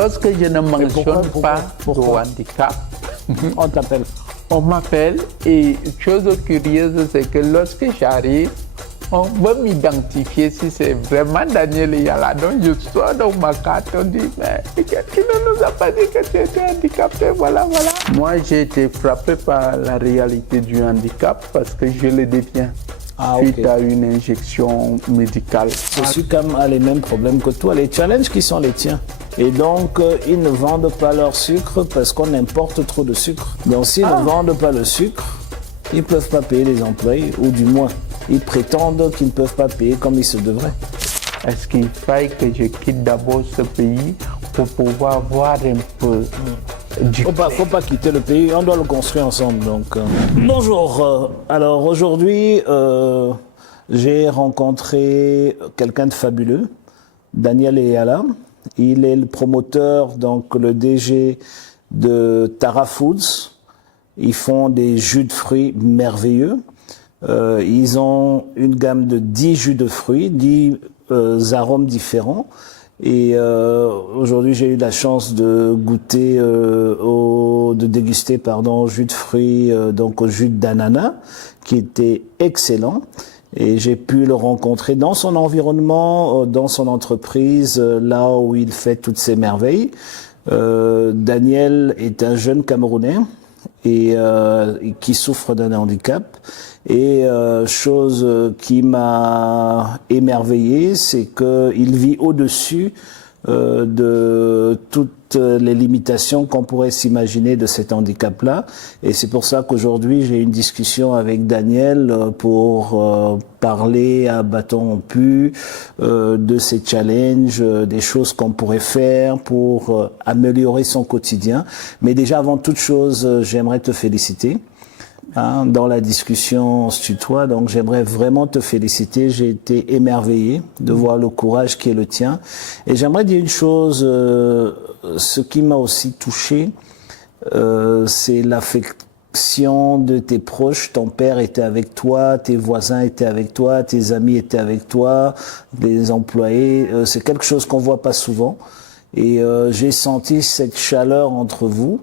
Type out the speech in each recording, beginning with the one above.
Lorsque je ne mentionne pas de handicap, On t'appelle. on m'appelle et chose curieuse, c'est que lorsque j'arrive, on va m'identifier si c'est vraiment Daniel Yala. Donc je sors dans ma carte, on dit, mais tu ne nous as pas dit que tu étais handicapé, voilà, voilà. Moi, j'ai été frappé par la réalité du handicap parce que je le deviens suite à une injection médicale. Ce SUCAM a les mêmes problèmes que toi, les challenges qui sont les tiens. Et donc, ils ne vendent pas leur sucre parce qu'on importe trop de sucre. Donc, s'ils ne vendent pas le sucre, ils ne peuvent pas payer les employés, ou du moins, ils prétendent qu'ils ne peuvent pas payer comme il se devrait. Est-ce qu'il faille que je quitte d'abord ce pays pour pouvoir voir un peu du Faut pas quitter le pays, on doit le construire ensemble. Donc, Bonjour, alors aujourd'hui, j'ai rencontré quelqu'un de fabuleux, Daniel Eyala. Il est le promoteur, donc le DG de Tara Foods. Ils font des jus de fruits merveilleux. Ils ont une gamme de 10 jus de fruits, 10 arômes différents. Et aujourd'hui, j'ai eu la chance de goûter, de déguster, pardon, au jus de fruits, donc au jus d'ananas, qui était excellent. Et j'ai pu le rencontrer dans son environnement, dans son entreprise, là où il fait toutes ses merveilles. Daniel est un jeune Camerounais et qui souffre d'un handicap. Et chose qui m'a émerveillé, c'est qu'il vit au-dessus de toutes les limitations qu'on pourrait s'imaginer de cet handicap-là. Et c'est pour ça qu'aujourd'hui, j'ai une discussion avec Daniel pour parler à bâton rompu de ces challenges, des choses qu'on pourrait faire pour améliorer son quotidien. Mais déjà, avant toute chose, j'aimerais te féliciter. Dans la discussion, on se tutoie, donc j'aimerais vraiment te féliciter. J'ai été émerveillé de voir le courage qui est le tien. Et j'aimerais dire une chose, ce qui m'a aussi touché, c'est l'affection de tes proches. Ton père était avec toi, tes voisins étaient avec toi, tes amis étaient avec toi, les employés. C'est quelque chose qu'on voit pas souvent. Et j'ai senti cette chaleur entre vous.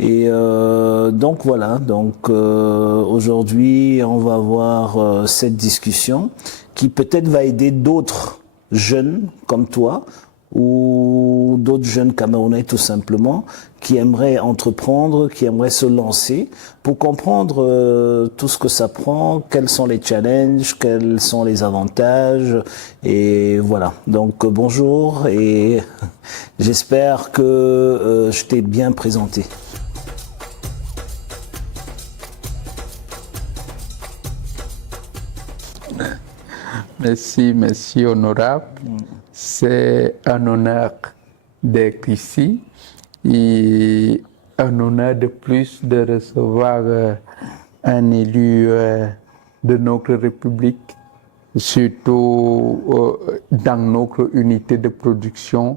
Et donc voilà, donc aujourd'hui on va avoir cette discussion qui peut-être va aider d'autres jeunes comme toi ou d'autres jeunes Camerounais tout simplement qui aimeraient entreprendre, qui aimeraient se lancer pour comprendre tout ce que ça prend, quels sont les challenges, quels sont les avantages et voilà. Donc bonjour et j'espère que je t'ai bien présenté. Merci, merci honorable. C'est un honneur d'être ici et un honneur de plus de recevoir un élu de notre République, surtout dans notre unité de production.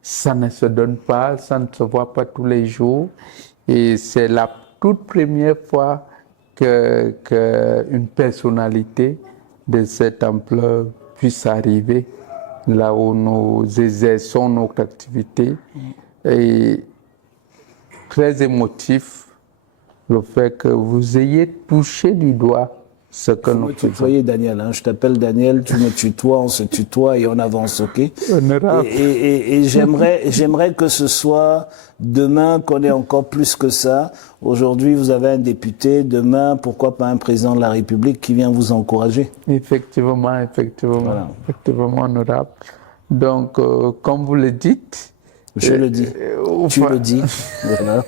Ça ne se donne pas, ça ne se voit pas tous les jours et c'est la toute première fois qu'une personnalité de cette ampleur puisse arriver là où nous exerçons notre activité. Et très émotif le fait que vous ayez touché du doigt ce que nous faisons. Tutoyer Daniel, hein. Je t'appelle Daniel, tu me tutoies, on se tutoie et on avance, ok? Et j'aimerais que ce soit demain qu'on ait encore plus que ça. Aujourd'hui, vous avez un député, demain, pourquoi pas un président de la République qui vient vous encourager? Effectivement, voilà. Effectivement, honorable. Donc, comme vous le dites... Je le dis, tu le dis, voilà.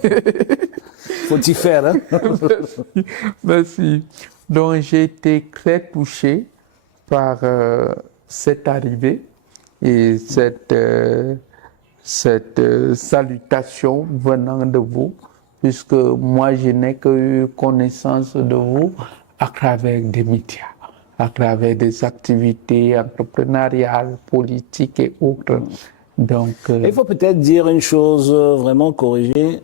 Faut y faire, hein? Merci. Donc, j'ai été très touché par cette arrivée et cette salutation venant de vous, puisque moi, je n'ai que eu connaissance de vous à travers des médias, à travers des activités entrepreneuriales, politiques et autres. Donc, il faut peut-être dire une chose, vraiment corrigée.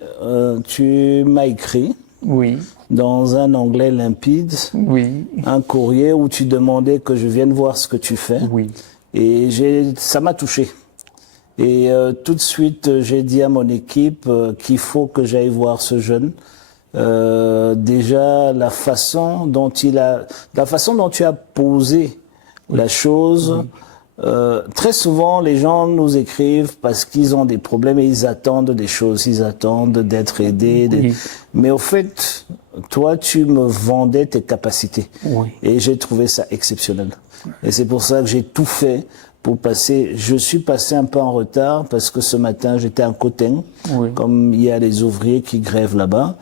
Tu m'as écrit. Oui. Dans un anglais limpide, oui. Un courrier où tu demandais que je vienne voir ce que tu fais. Oui. Et ça m'a touché. Et tout de suite, j'ai dit à mon équipe qu'il faut que j'aille voir ce jeune. Déjà, la façon dont tu as posé la chose. Très souvent, les gens nous écrivent parce qu'ils ont des problèmes et ils attendent des choses, ils attendent d'être aidés. Oui. Mais au fait, toi, tu me vendais tes capacités. Oui. Et j'ai trouvé ça exceptionnel. Et c'est pour ça que j'ai tout fait pour passer. Je suis passé un peu en retard parce que ce matin, j'étais à Coteng. Oui. Comme il y a les ouvriers qui grèvent là-bas.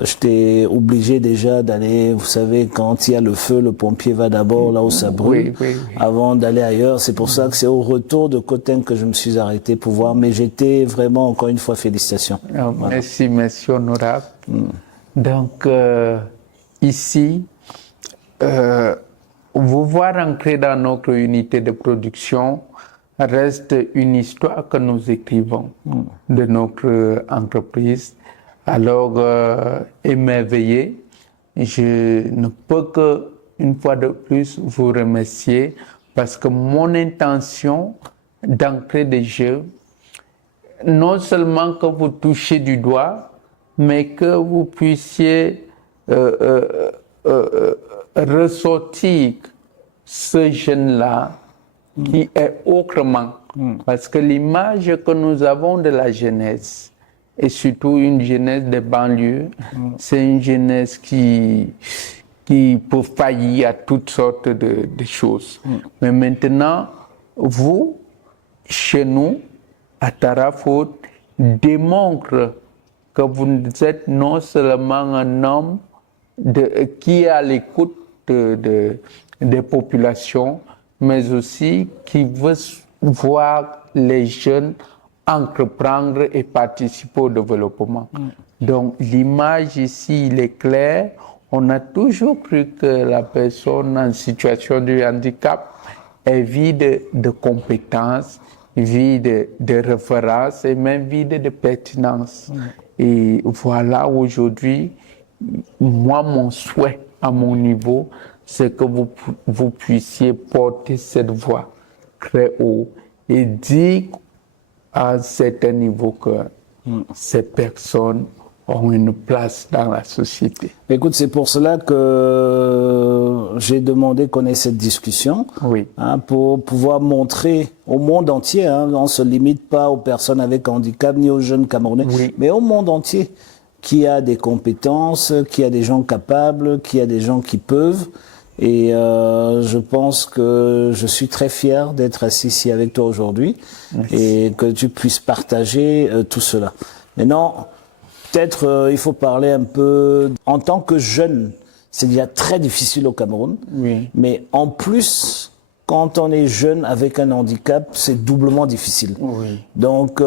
J'étais obligé déjà d'aller, vous savez, quand il y a le feu, le pompier va d'abord là où ça brûle, avant d'aller ailleurs. C'est pour ça que c'est au retour de Coteng que je me suis arrêté pour voir. Mais j'étais vraiment, encore une fois, félicitations. Voilà. Merci, honorable. Donc, ici, vous voir entrer dans notre unité de production reste une histoire que nous écrivons de notre entreprise. Alors, émerveillé, je ne peux que, une fois de plus, vous remercier parce que mon intention d'entrer des jeux, non seulement que vous touchiez du doigt, mais que vous puissiez ressortir ce jeune-là qui est autrement. Parce que l'image que nous avons de la jeunesse, et surtout une jeunesse des banlieues, c'est une jeunesse qui peut faillir à toutes sortes de choses. Mais maintenant, vous, chez nous, à Tarafoot, démontre que vous êtes non seulement un homme qui est à l'écoute des populations, mais aussi qui veut voir les jeunes entreprendre et participer au développement. Donc l'image ici, il est clair. On a toujours cru que la personne en situation de handicap est vide de compétences, vide de références et même vide de pertinence. Et voilà, aujourd'hui, moi, mon souhait à mon niveau, c'est que vous puissiez porter cette voix très haut et dire à un certain niveau que ces personnes ont une place dans la société. Écoute, c'est pour cela que j'ai demandé qu'on ait cette discussion, pour pouvoir montrer au monde entier, on ne se limite pas aux personnes avec handicap ni aux jeunes Camerounais, mais au monde entier, qu'il y a des compétences, qu'il y a des gens capables, qu'il y a des gens qui peuvent. Et je pense que je suis très fier d'être assis ici avec toi aujourd'hui et que tu puisses partager tout cela. Maintenant, peut-être il faut parler un peu en tant que jeune. C'est déjà très difficile au Cameroun, mais en plus, quand on est jeune avec un handicap, c'est doublement difficile. Donc,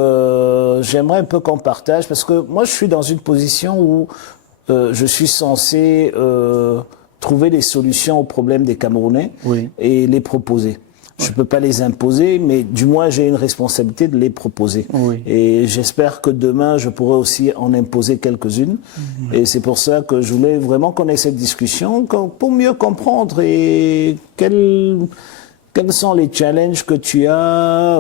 j'aimerais un peu qu'on partage parce que moi, je suis dans une position où je suis censé trouver des solutions aux problèmes des Camerounais et les proposer. Je ne peux pas les imposer, mais du moins j'ai une responsabilité de les proposer. Et j'espère que demain, je pourrai aussi en imposer quelques-unes. Et c'est pour ça que je voulais vraiment qu'on ait cette discussion pour mieux comprendre et quels sont les challenges que tu as.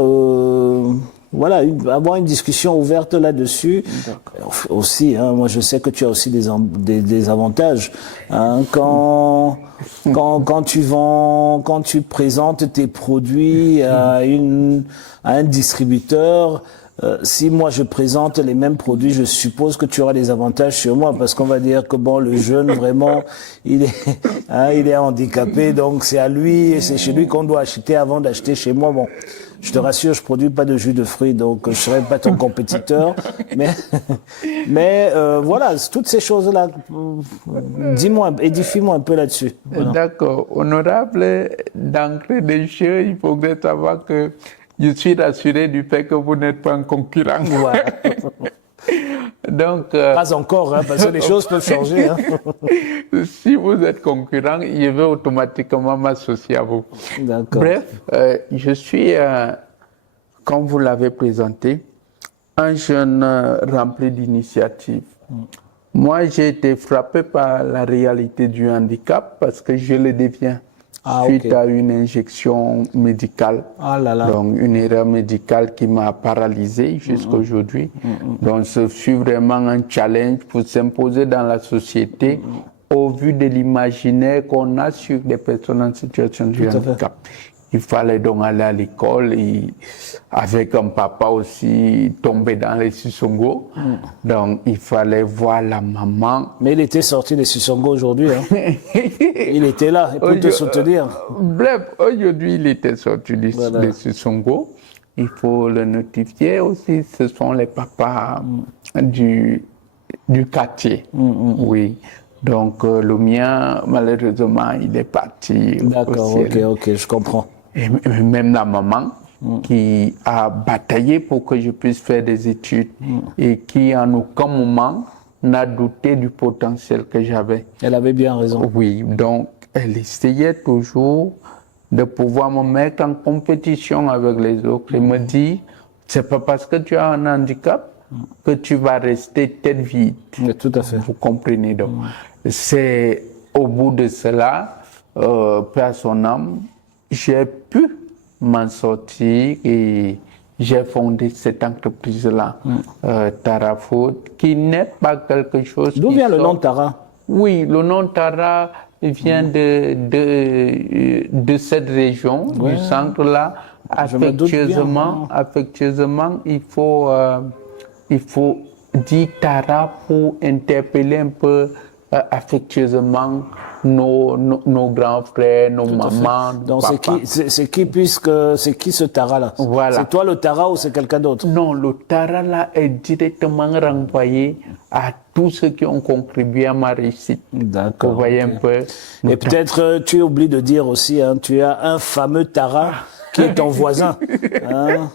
Voilà, avoir une discussion ouverte là-dessus. Aussi, moi je sais que tu as aussi des avantages. Quand tu présentes tes produits à un distributeur, si moi je présente les mêmes produits, je suppose que tu auras des avantages sur moi parce qu'on va dire que bon, le jeune vraiment, il est handicapé, donc c'est à lui et c'est chez lui qu'on doit acheter avant d'acheter chez moi. Bon. Je te rassure, je produis pas de jus de fruits, donc je serai pas ton compétiteur. Mais voilà, toutes ces choses-là, dis-moi, édifie-moi un peu là-dessus. Voilà. D'accord. Honorable, d'entrée des jeux, il faudrait savoir que je suis rassuré du fait que vous n'êtes pas un concurrent. Voilà. Donc, pas encore, parce que les choses peuvent changer. Si vous êtes concurrent, je vais automatiquement m'associer à vous. Bref, je suis, comme vous l'avez présenté, un jeune rempli d'initiatives. Moi, j'ai été frappé par la réalité du handicap parce que je le deviens. suite ok. à une injection médicale. Ah là là. Donc, une erreur médicale qui m'a paralysé jusqu'à aujourd'hui. Donc, ce fut vraiment un challenge pour s'imposer dans la société au vu de l'imaginaire qu'on a sur des personnes en situation de Tout à fait. handicap. Il fallait donc aller à l'école et avec un papa aussi tombé dans les Sissongo. Donc, il fallait voir la maman. Mais il était sorti des Sissongo aujourd'hui. Hein. Il était là pour te soutenir. Bref, aujourd'hui, il était sorti Voilà. des Sissongo. Il faut le notifier aussi. Ce sont les papas du quartier. Oui. Donc, le mien, malheureusement, il est parti. D'accord, au ciel. ok, je comprends. Et même la maman qui a bataillé pour que je puisse faire des études et qui en aucun moment n'a douté du potentiel que j'avais. Elle avait bien raison. Oui, donc elle essayait toujours de pouvoir me mettre en compétition avec les autres et me dit, c'est pas parce que tu as un handicap que tu vas rester tête vide. Mais tout à fait. Vous comprenez donc. C'est au bout de cela, paix à son âme, j'ai pu m'en sortir et j'ai fondé cette entreprise-là, Tara Food, qui n'est pas quelque chose D'où qui vient le sort- nom de Tara? Oui, le nom Tara vient de cette région, du centre-là. Je me doute bien. Affectueusement, il faut dire Tara pour interpeller un peu affectueusement nos grands frères, nos mamans, Donc papas. c'est qui puisque c'est qui ce Tara là? Voilà. C'est toi le Tara ou c'est quelqu'un d'autre? Non, le Tara là est directement renvoyé à tous ceux qui ont contribué à ma réussite. D'accord. Vous voyez un peu. Et peut-être tu oublies de dire aussi, hein, tu as un fameux Tara qui est ton voisin. Hein?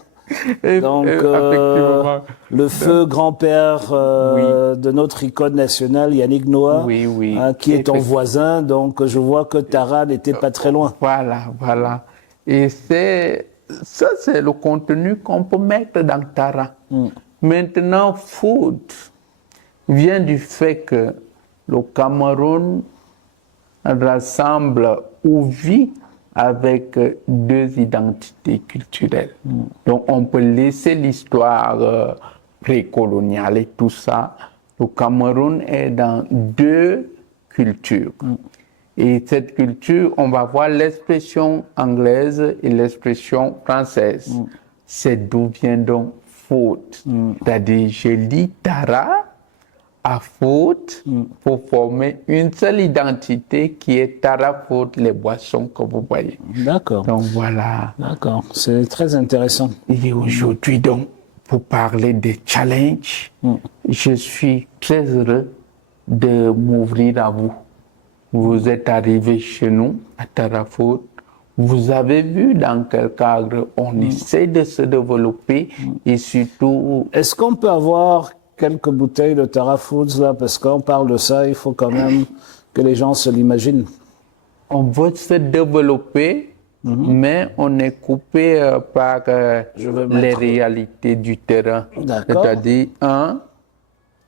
Donc, effectivement. le feu grand-père de notre icône nationale, Yannick Noah, Oui, oui. hein, qui est ton voisin. Donc, je vois que Tara n'était pas très loin. Voilà. Et ça, c'est le contenu qu'on peut mettre dans Tara. Maintenant, food vient du fait que le Cameroun rassemble ou vit avec deux identités culturelles. Donc, on peut laisser l'histoire précoloniale et tout ça. Le Cameroun est dans deux cultures. Et cette culture, on va voir l'expression anglaise et l'expression française. C'est d'où vient donc faute. C'est-à-dire, je lis Tara à faute pour former une seule identité qui est Tara faute, les boissons que vous voyez. D'accord. Donc voilà. D'accord. C'est très intéressant. Et aujourd'hui, donc, pour parler des challenges, je suis très heureux de m'ouvrir à vous. Vous êtes arrivé chez nous, à Tarafoot. Vous avez vu dans quel cadre on essaie de se développer et surtout... Est-ce qu'on peut avoir quelques bouteilles de Tara Foods là? Parce qu'on parle de ça, il faut quand même que les gens se l'imaginent. On veut se développer, mais on est coupé par les réalités du terrain. D'accord. C'est-à-dire,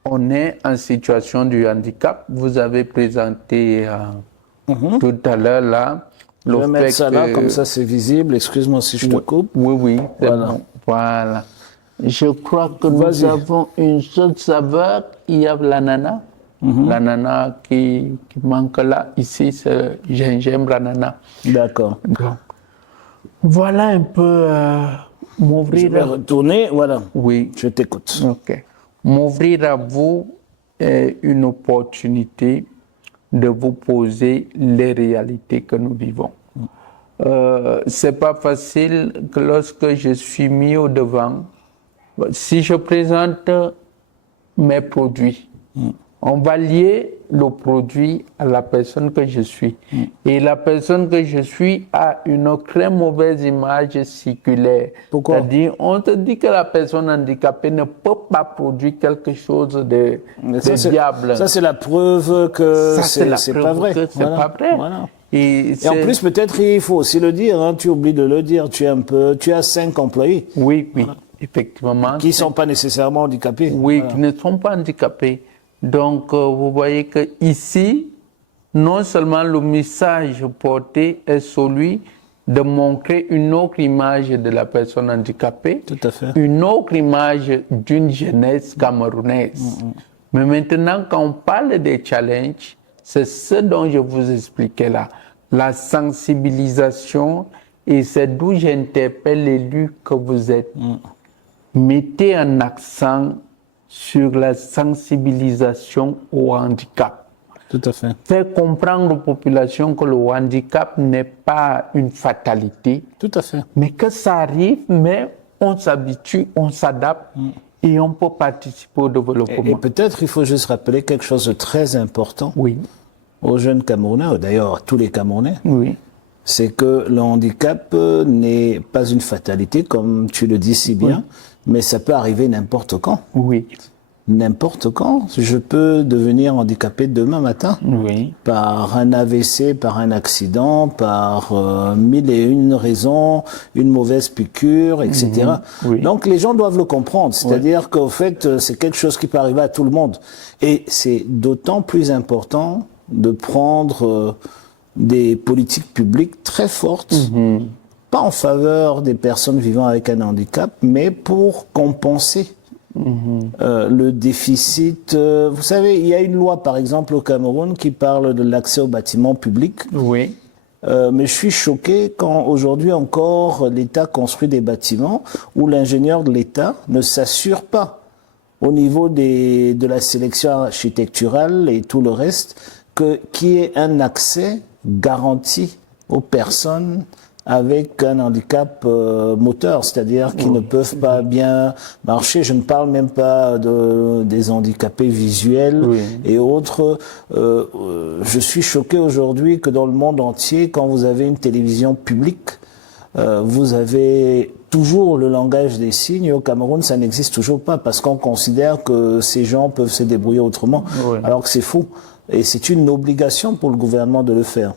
on est en situation de handicap. Vous avez présenté tout à l'heure là Je vais mettre ça là, comme ça c'est visible. Excuse-moi si je te coupe. Oui, c'est Voilà. bon. Voilà. Je crois que nous avons une seule saveur. Il y a l'ananas. L'ananas qui manque là. Ici, c'est gingembre ananas. D'accord. Donc, voilà un peu Je m'ouvrir. vais retourner. Voilà. Oui. Je t'écoute. Ok. M'ouvrir à vous est une opportunité de vous poser les réalités que nous vivons. C'est pas facile que lorsque je suis mis au devant, si je présente mes produits, on va lier le produit à la personne que je suis. Et la personne que je suis a une très mauvaise image circulaire. Pourquoi? C'est-à-dire, on te dit que la personne handicapée ne peut pas produire quelque chose de diable. Ça, c'est la preuve que c'est pas vrai. C'est pas vrai. Voilà. Et en plus, peut-être, il faut aussi le dire, hein, tu oublies de le dire, tu as 5 employés. Oui, effectivement. Qui ne sont pas nécessairement handicapés. Oui, qui ne sont pas handicapés. Donc, vous voyez que ici, non seulement le message porté est celui de montrer une autre image de la personne handicapée, Tout à fait. une autre image d'une jeunesse camerounaise. Mais maintenant, quand on parle des challenges, c'est ce dont je vous expliquais là, la sensibilisation, et c'est d'où j'interpelle l'élu que vous êtes. Mettez un accent sur la sensibilisation au handicap. Tout à fait. Faire comprendre aux populations que le handicap n'est pas une fatalité, Tout à fait. mais que ça arrive, mais on s'habitue, on s'adapte et on peut participer au développement. Et peut-être il faut juste rappeler quelque chose de très important Oui, aux jeunes Camerounais, d'ailleurs à tous les Camerounais, oui, c'est que le handicap n'est pas une fatalité, comme tu le dis si bien, mais ça peut arriver n'importe quand. oui, N'importe quand. Je peux devenir handicapé demain matin. oui, Par un AVC, par un accident, par mille et une raisons, une mauvaise piqûre, etc. oui. Donc les gens doivent le comprendre. C'est-à-dire qu'au fait, c'est quelque chose qui peut arriver à tout le monde. Et c'est d'autant plus important de prendre des politiques publiques très fortes, pas en faveur des personnes vivant avec un handicap, mais pour compenser le déficit. Vous savez, il y a une loi, par exemple, au Cameroun qui parle de l'accès aux bâtiments publics. oui, Mais je suis choqué quand aujourd'hui encore l'État construit des bâtiments où l'ingénieur de l'État ne s'assure pas au niveau de la sélection architecturale et tout le reste qu'il y ait un accès garanti aux personnes avec un handicap moteur, c'est-à-dire qui ne peuvent pas bien marcher. Je ne parle même pas des handicapés visuels et autres. Je suis choqué aujourd'hui que dans le monde entier, quand vous avez une télévision publique, vous avez toujours le langage des signes. Au Cameroun, ça n'existe toujours pas parce qu'on considère que ces gens peuvent se débrouiller autrement, alors que c'est faux. Et c'est une obligation pour le gouvernement de le faire.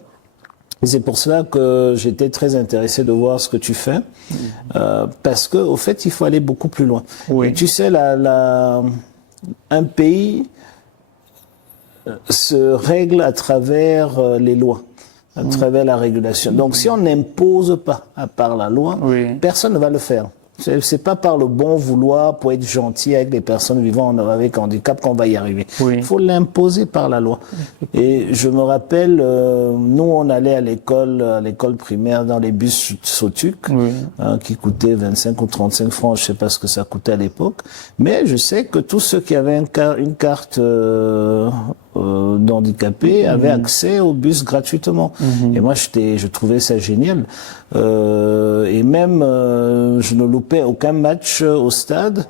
Et c'est pour cela que j'étais très intéressé de voir ce que tu fais, parce que au fait, il faut aller beaucoup plus loin. Oui. Et tu sais, un pays se règle à travers les lois, à travers la régulation. Donc, si on n'impose pas à part la loi, personne ne va le faire. C'est pas par le bon vouloir pour être gentil avec les personnes vivant avec handicap qu'on va y arriver. Il faut l'imposer par la loi. Et je me rappelle, nous on allait à l'école primaire dans les bus Sotuc, qui coûtaient 25 ou 35 francs, je sais pas ce que ça coûtait à l'époque. Mais je sais que tous ceux qui avaient une carte d'handicapés avaient accès au bus gratuitement. Et moi je trouvais ça génial. Et même je ne loupais aucun match au stade,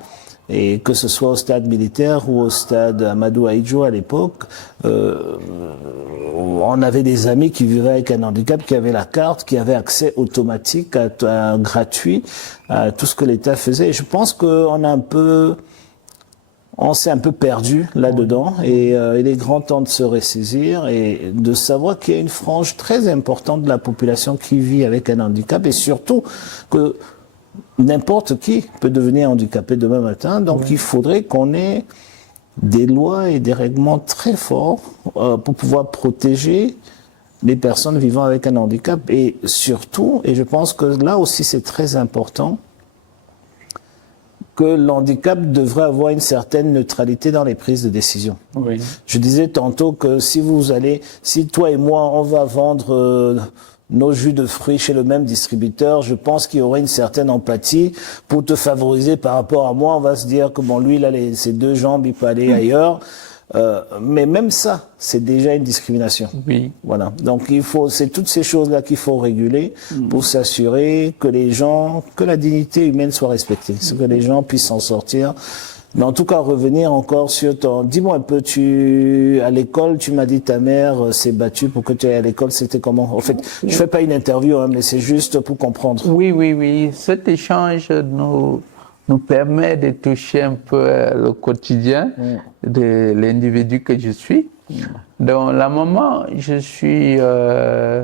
et que ce soit au stade militaire ou au stade Amadou Ahidjo à l'époque, on avait des amis qui vivaient avec un handicap, qui avaient la carte, qui avaient accès automatique, gratuit à tout ce que l'État faisait. Et je pense on s'est un peu perdu là-dedans, et il est grand temps de se ressaisir et de savoir qu'il y a une frange très importante de la population qui vit avec un handicap, et surtout que n'importe qui peut devenir handicapé demain matin. Donc il faudrait qu'on ait des lois et des règlements très forts pour pouvoir protéger les personnes vivant avec un handicap. Et surtout, et je pense que là aussi c'est très important, que l'handicap devrait avoir une certaine neutralité dans les prises de décision. Je disais tantôt que si toi et moi, on va vendre nos jus de fruits chez le même distributeur, je pense qu'il y aurait une certaine empathie pour te favoriser par rapport à moi. On va se dire que bon, lui, il a ses deux jambes, il peut aller ailleurs. Mais même ça, c'est déjà une discrimination. Voilà. Donc c'est toutes ces choses-là qu'il faut réguler pour s'assurer que que la dignité humaine soit respectée, que les gens puissent s'en sortir. Mais en tout cas, revenir encore sur dis-moi un peu, à l'école, tu m'as dit ta mère s'est battue pour que tu ailles à l'école, c'était comment? En fait, je fais pas une interview, mais c'est juste pour comprendre. Oui. Cet échange nous permet de toucher un peu le quotidien de l'individu que je suis. Donc, la maman, je suis allé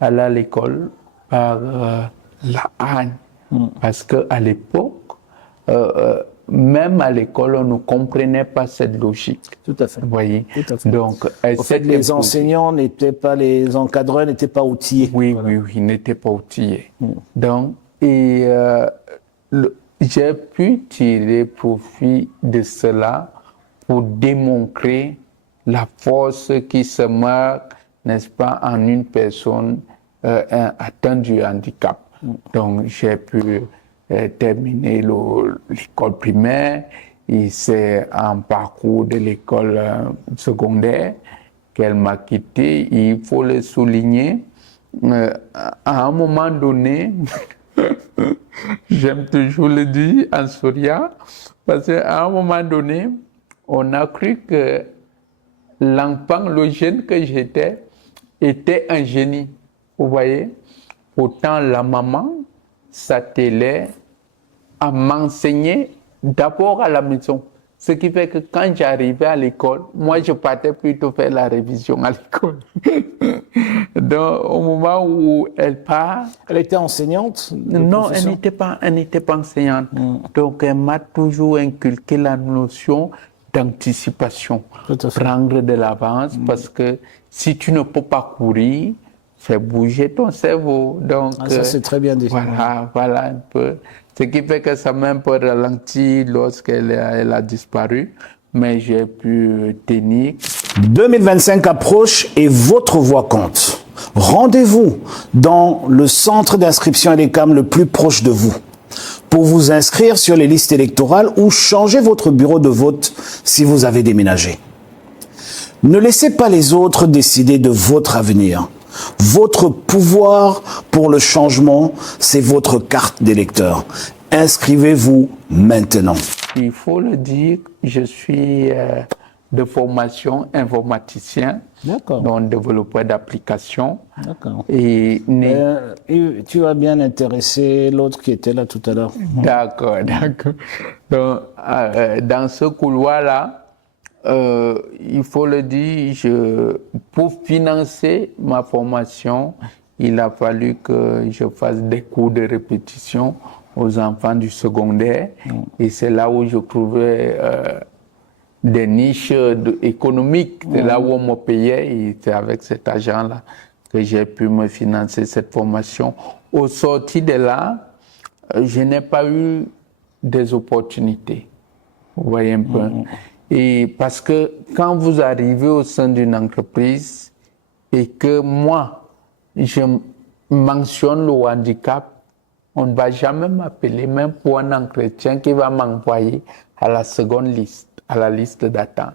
à l'école par la haine. Parce qu'à l'époque, même à l'école, on ne comprenait pas cette logique. Tout à fait. Vous voyez? Tout à fait. Donc, En fait, les enseignants n'étaient pas, les encadreurs n'étaient pas outillés. Oui, Voilà. oui, oui, ils n'étaient pas outillés. Donc, j'ai pu tirer profit de cela pour démontrer la force qui se marque, n'est-ce pas, en une personne atteinte du handicap. Donc, j'ai pu terminer l'école primaire et c'est en parcours de l'école secondaire qu'elle m'a quitté. Et il faut le souligner, à un moment donné, j'aime toujours le dire en souriant, parce qu'à un moment donné, on a cru que l'enfant, le jeune que j'étais, était un génie. Vous voyez? Pourtant, la maman s'attelait à m'enseigner d'abord à la maison. Ce qui fait que quand j'arrivais à l'école, moi, je partais plutôt faire la révision à l'école. Donc, au moment où elle part... Elle était enseignante? Non, elle n'était pas enseignante. Donc, elle m'a toujours inculqué la notion d'anticipation. Prendre de l'avance, parce que si tu ne peux pas courir, fais bouger ton cerveau. Donc, ça, c'est très bien dit. Voilà un peu. Ce qui fait que ça m'a un peu ralenti lorsqu'elle a disparu, mais j'ai pu tenir. 2025 approche et votre voix compte. Rendez-vous dans le centre d'inscription EDECAM le plus proche de vous pour vous inscrire sur les listes électorales ou changer votre bureau de vote si vous avez déménagé. Ne laissez pas les autres décider de votre avenir. Votre pouvoir pour le changement, c'est votre carte d'électeur. Inscrivez-vous maintenant. Il faut le dire, je suis de formation informaticien, donc développeur d'applications. D'accord. Et tu as bien intéressé l'autre qui était là tout à l'heure. D'accord, d'accord. Donc, dans ce couloir-là, il faut le dire, pour financer ma formation, il a fallu que je fasse des cours de répétition aux enfants du secondaire. Et c'est là où je trouvais des niches économiques. C'est là où on me payait. Et c'est avec cet argent-là que j'ai pu me financer cette formation. Au sorti de là, je n'ai pas eu des opportunités. Vous voyez un peu. Et parce que quand vous arrivez au sein d'une entreprise et que moi, je mentionne le handicap, on ne va jamais m'appeler, même pour un entretien qui va m'envoyer à la seconde liste, à la liste d'attente.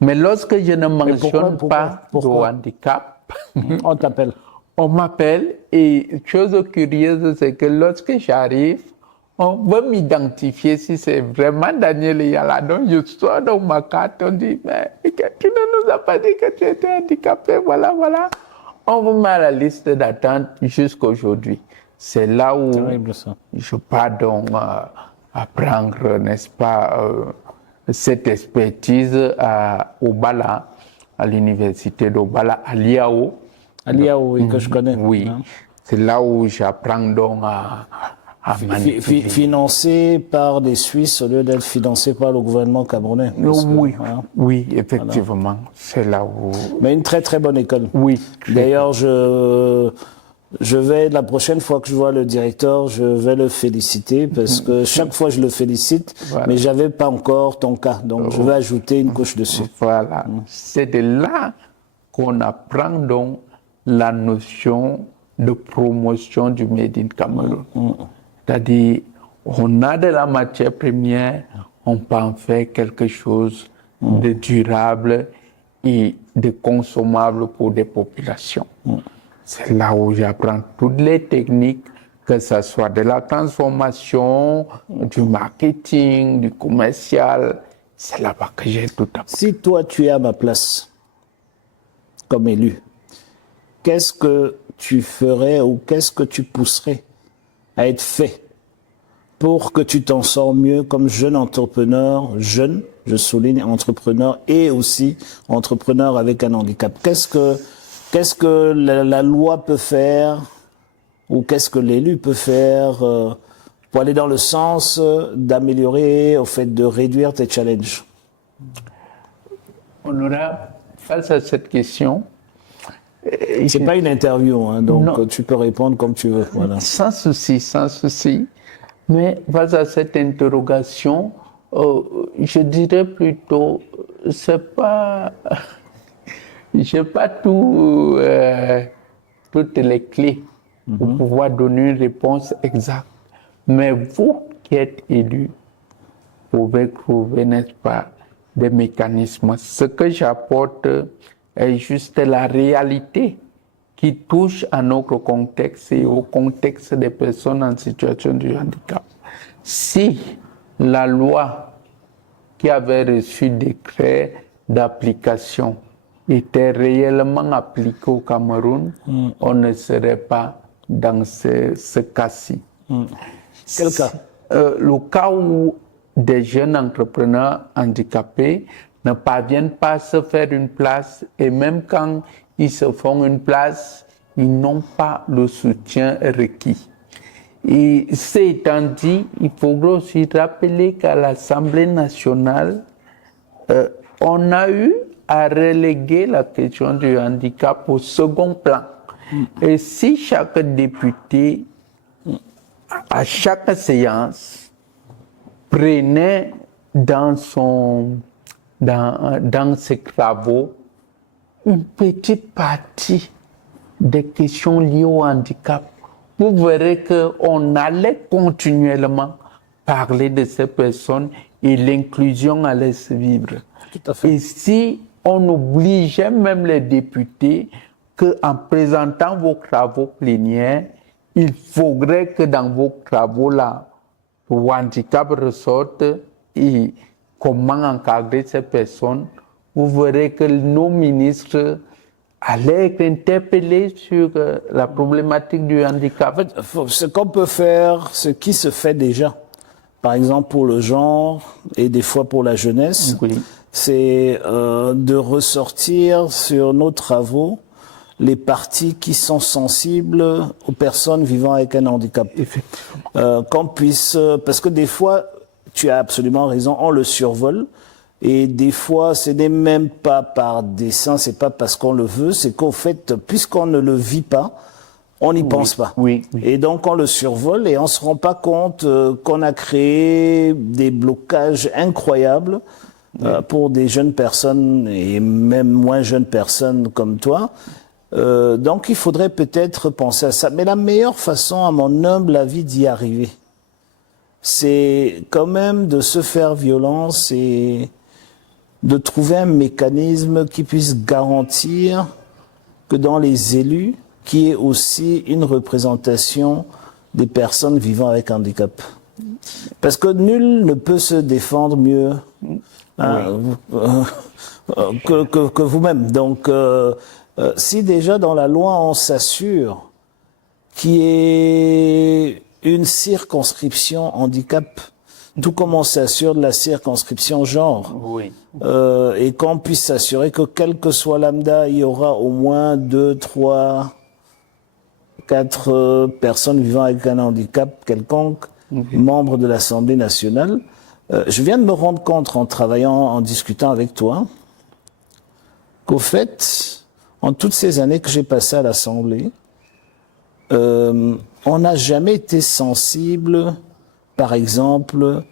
Mais lorsque je ne mentionne pas le handicap, on t'appelle. On m'appelle et chose curieuse, c'est que lorsque j'arrive, on va m'identifier si c'est vraiment Daniel Yala. Donc je sors dans ma carte, on dit, mais tu ne nous as pas dit que tu étais handicapé, voilà, voilà. On vous met à la liste d'attente jusqu'à aujourd'hui. C'est là où je pars donc apprendre, n'est-ce pas, cette expertise au Bala, à l'université d'Obala, à l'IAO. À l'IAO, oui, que je connais. Oui, c'est là où j'apprends donc à manipuler. Financé par des Suisses au lieu d'être financé par le gouvernement camerounais. Oui, oui, effectivement, voilà. C'est là où... Mais une très très bonne école. Oui. D'ailleurs, je vais, la prochaine fois que je vois le directeur, je vais le féliciter parce que chaque fois je le félicite, mais j'avais pas encore ton cas. Donc je vais ajouter une couche dessus. Voilà. C'est de là qu'on apprend donc la notion de promotion du Made in Cameroun. C'est-à-dire, on a de la matière première, on peut en faire quelque chose de durable et de consommable pour des populations. C'est là où j'apprends toutes les techniques, que ce soit de la transformation, du marketing, du commercial. C'est là-bas que j'ai tout appris. Si toi, tu es à ma place, comme élu, qu'est-ce que tu ferais ou qu'est-ce que tu pousserais à être fait pour que tu t'en sors mieux comme jeune entrepreneur, jeune, je souligne, entrepreneur et aussi entrepreneur avec un handicap? Qu'est-ce que la loi peut faire ou qu'est-ce que l'élu peut faire pour aller dans le sens d'améliorer, au fait de réduire tes challenges? Honorable, face à cette question, C'est pas une interview, hein, donc Non. tu peux répondre comme tu veux. Voilà. sans souci, sans souci. Mais face à cette interrogation, je dirais plutôt, c'est pas, j'ai pas toutes les clés pour pouvoir donner une réponse exacte. Mais vous qui êtes élus, pouvez trouver, n'est-ce pas, des mécanismes. Ce que j'apporte est juste la réalité qui touche à notre contexte et au contexte des personnes en situation de handicap. Si la loi qui avait reçu décret d'application était réellement appliquée au Cameroun, on ne serait pas dans ce cas-ci. Quel cas? Le cas où des jeunes entrepreneurs handicapés ne parviennent pas à se faire une place et même quand ils se font une place, ils n'ont pas le soutien requis. Et ce étant dit, il faudra aussi rappeler qu'à l'Assemblée nationale, on a eu à reléguer la question du handicap au second plan. Et si chaque député, à chaque séance, prenait dans ses travaux une petite partie des questions liées au handicap, vous verrez qu'on allait continuellement parler de ces personnes et l'inclusion allait se vivre. Tout à fait. Et si on obligeait même les députés qu'en présentant vos travaux plénières, il faudrait que dans vos travaux-là, le handicap ressorte et comment encadrer ces personnes, vous verrez que nos ministres allaient être interpellés sur la problématique du handicap. En fait, ce qu'on peut faire, ce qui se fait déjà, par exemple pour le genre et des fois pour la jeunesse, Oui. c'est de ressortir sur nos travaux les parties qui sont sensibles aux personnes vivant avec un handicap. Qu'on puisse, parce que des fois, tu as absolument raison, on le survole. Et des fois, ce n'est même pas par dessein, c'est pas parce qu'on le veut, c'est qu'au fait, puisqu'on ne le vit pas, on n'y pense pas. Oui. Et donc, on le survole et on se rend pas compte qu'on a créé des blocages incroyables pour des jeunes personnes et même moins jeunes personnes comme toi. Donc, il faudrait peut-être penser à ça. Mais la meilleure façon, à mon humble avis, d'y arriver, c'est quand même de se faire violence et de trouver un mécanisme qui puisse garantir que dans les élus, qu'il y ait aussi une représentation des personnes vivant avec handicap. Parce que nul ne peut se défendre mieux que vous-même. Donc, si déjà dans la loi on s'assure qu'il y ait une circonscription handicap, tout comme on s'assure de la circonscription genre, Oui. et qu'on puisse s'assurer que quel que soit lambda, il y aura au moins 2, 3, 4 personnes vivant avec un handicap quelconque, membres de l'Assemblée nationale. Je viens de me rendre compte en travaillant, en discutant avec toi, qu'au fait, en toutes ces années que j'ai passées à l'Assemblée, on n'a jamais été sensible, par exemple,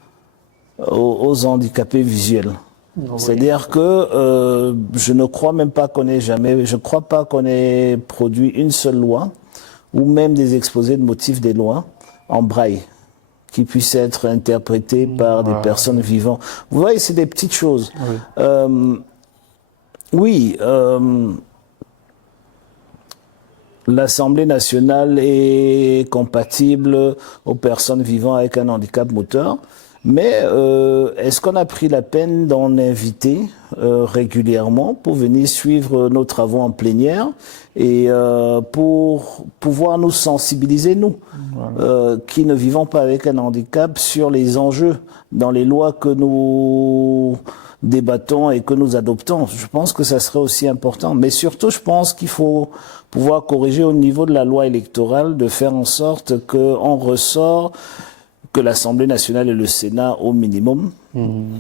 aux handicapés visuels. Oui. C'est-à-dire que je ne crois même pas qu'on ait jamais, je crois pas qu'on ait produit une seule loi, ou même des exposés de motifs des lois en braille, qui puissent être interprétés par des personnes vivantes. Vous voyez, c'est des petites choses. Oui. L'Assemblée nationale est compatible aux personnes vivant avec un handicap moteur, mais est-ce qu'on a pris la peine d'en inviter régulièrement pour venir suivre nos travaux en plénière et pour pouvoir nous sensibiliser, nous, qui ne vivons pas avec un handicap, sur les enjeux dans les lois que nous débattons et que nous adoptons. Je pense que ça serait aussi important. Mais surtout, je pense qu'il faut pouvoir corriger au niveau de la loi électorale, de faire en sorte qu'on ressort que l'Assemblée nationale et le Sénat au minimum,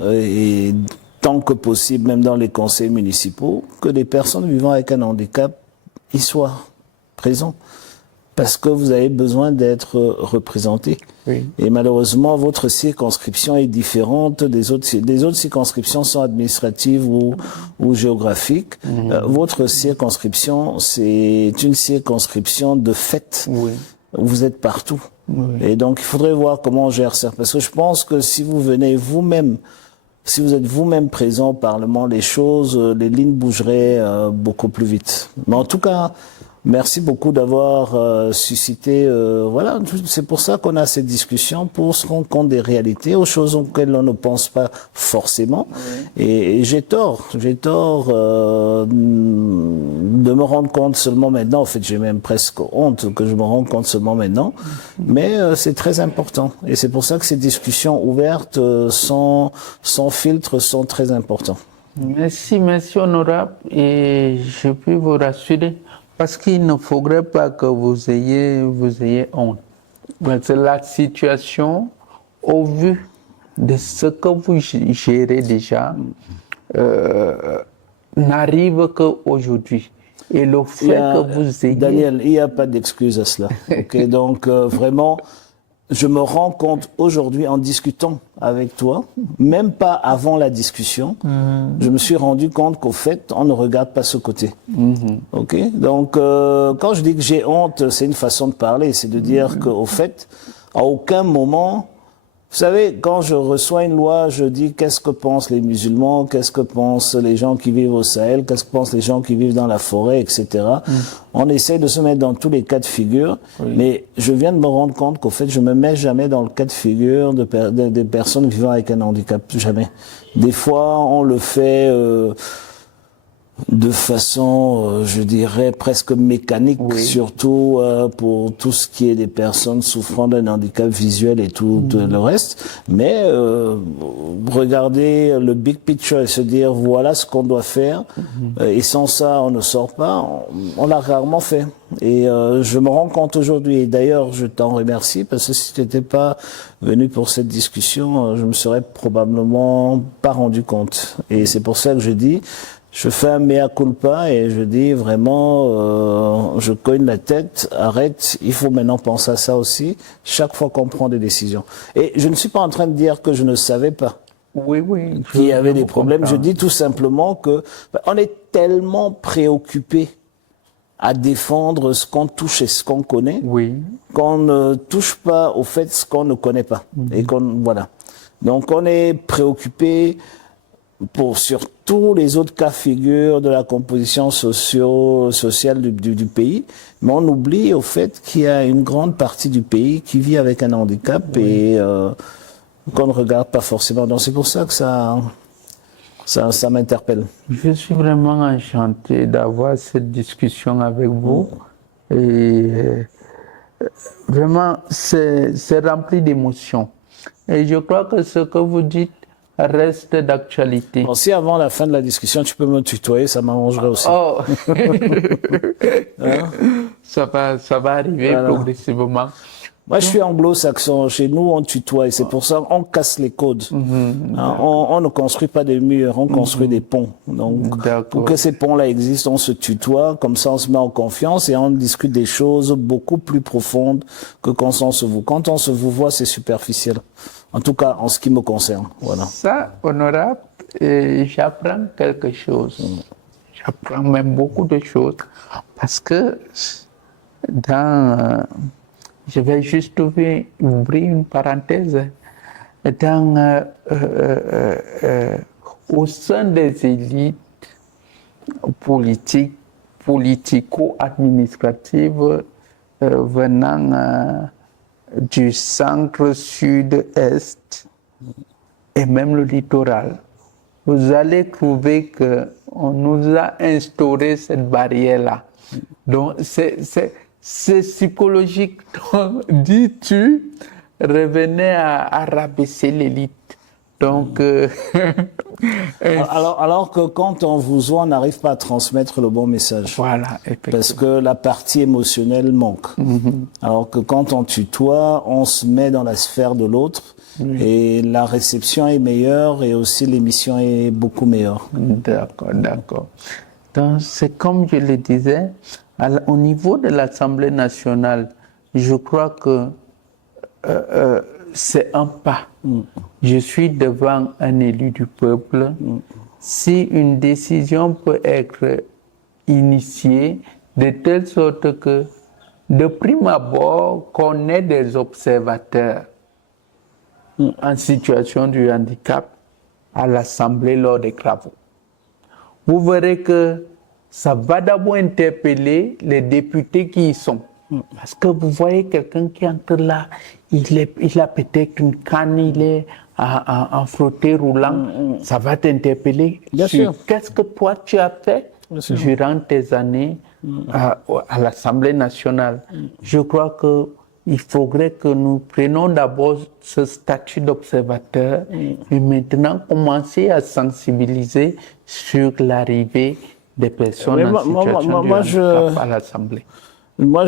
et tant que possible, même dans les conseils municipaux, que les personnes vivant avec un handicap y soient présents. Parce que vous avez besoin d'être représentés. Oui. Et malheureusement, votre circonscription est différente des autres. Les autres circonscriptions sont administratives ou géographiques. Votre circonscription, c'est une circonscription de fait. Oui. Vous êtes partout. Oui. Et donc, il faudrait voir comment on gère ça. Parce que je pense que si vous venez vous-même, si vous êtes vous-même présent au Parlement, les choses, les lignes bougeraient beaucoup plus vite. Mais en tout cas, merci beaucoup d'avoir suscité, voilà, c'est pour ça qu'on a cette discussion, pour se rendre compte des réalités, aux choses auxquelles on ne pense pas forcément. Oui. Et j'ai tort de me rendre compte seulement maintenant. En fait, j'ai même presque honte que je me rende compte seulement maintenant. Mais c'est très important. Et c'est pour ça que ces discussions ouvertes, sans filtre, sont très importantes. Merci, merci honorable. Et je peux vous rassurer, parce qu'il ne faudrait pas que vous ayez honte. Parce que la situation, au vu de ce que vous gérez déjà, n'arrive qu'aujourd'hui. Et le fait que vous ayez... Daniel, il n'y a pas d'excuse à cela. Okay, donc, vraiment, je me rends compte aujourd'hui, en discutant avec toi, même pas avant la discussion, je me suis rendu compte qu'au fait, on ne regarde pas ce côté. Ok, donc, quand je dis que j'ai honte, c'est une façon de parler, c'est de dire qu'au fait, à aucun moment, vous savez, quand je reçois une loi, je dis qu'est-ce que pensent les musulmans, qu'est-ce que pensent les gens qui vivent au Sahel, qu'est-ce que pensent les gens qui vivent dans la forêt, etc. On essaie de se mettre dans tous les cas de figure, mais je viens de me rendre compte qu'au fait, je me mets jamais dans le cas de figure des personnes vivant avec un handicap, jamais. Des fois, on le fait de façon, je dirais, presque mécanique, surtout pour tout ce qui est des personnes souffrant d'un handicap visuel et tout le reste. Mais regarder le big picture et se dire voilà ce qu'on doit faire, et sans ça on ne sort pas, on l'a rarement fait. Et je me rends compte aujourd'hui, et d'ailleurs je t'en remercie, parce que si tu n'étais pas venu pour cette discussion, je me serais probablement pas rendu compte. Et c'est pour ça que je dis, je fais un mea culpa et je dis vraiment, je cogne la tête, arrête, il faut maintenant penser à ça aussi, chaque fois qu'on prend des décisions. Et je ne suis pas en train de dire que je ne savais pas qu'il y avait des problèmes. Je dis tout simplement que on est tellement préoccupé à défendre ce qu'on touche et ce qu'on connaît, qu'on ne touche pas au fait ce qu'on ne connaît pas. Et voilà. Donc on est préoccupé sur tous les autres cas figures de la composition sociale du pays, mais on oublie au fait qu'il y a une grande partie du pays qui vit avec un handicap et qu'on ne regarde pas forcément. Donc c'est pour ça que ça m'interpelle. Je suis vraiment enchanté d'avoir cette discussion avec vous. Et vraiment, c'est rempli d'émotions. Et je crois que ce que vous dites reste d'actualité. Bon, si avant la fin de la discussion, tu peux me tutoyer, ça m'arrangerait aussi. Oh. Ça va arriver progressivement. Moi, je suis anglo-saxon. Chez nous, on tutoie. Et c'est pour ça qu'on casse les codes. On ne construit pas des murs, on construit des ponts. Donc, pour que ces ponts-là existent, on se tutoie. Comme ça, on se met en confiance et on discute des choses beaucoup plus profondes que quand on se voit. Quand on se voit, c'est superficiel. En tout cas, en ce qui me concerne. Voilà. Ça, honorable, j'apprends quelque chose. J'apprends même beaucoup de choses. Parce que je vais juste ouvrir une parenthèse. Au sein des élites politico-administratives venant du centre sud-est et même le littoral, vous allez trouver qu'on nous a instauré cette barrière-là. Donc, c'est psychologique. Donc, dis-tu, revenez à rabaisser l'élite. Donc, Alors que quand on vous voit, on n'arrive pas à transmettre le bon message. Voilà, effectivement. Parce que la partie émotionnelle manque. Alors que quand on tutoie, on se met dans la sphère de l'autre et la réception est meilleure et aussi l'émission est beaucoup meilleure. D'accord, d'accord. Donc, c'est comme je le disais, au niveau de l'Assemblée nationale, je crois que c'est un pas. Je suis devant un élu du peuple. Si une décision peut être initiée de telle sorte que, de prime abord, qu'on ait des observateurs en situation de handicap à l'Assemblée lors des travaux. Vous verrez que ça va d'abord interpeller les députés qui y sont. Parce que vous voyez quelqu'un qui entre là, il a peut-être une canne, il est en frotté roulant, ça va t'interpeller. Bien sûr. Qu'est-ce que toi tu as fait durant tes années à l'Assemblée nationale? Je crois qu'il faudrait que nous prenions d'abord ce statut d'observateur et maintenant commencer à sensibiliser sur l'arrivée des personnes en situation de handicap à l'Assemblée. Moi,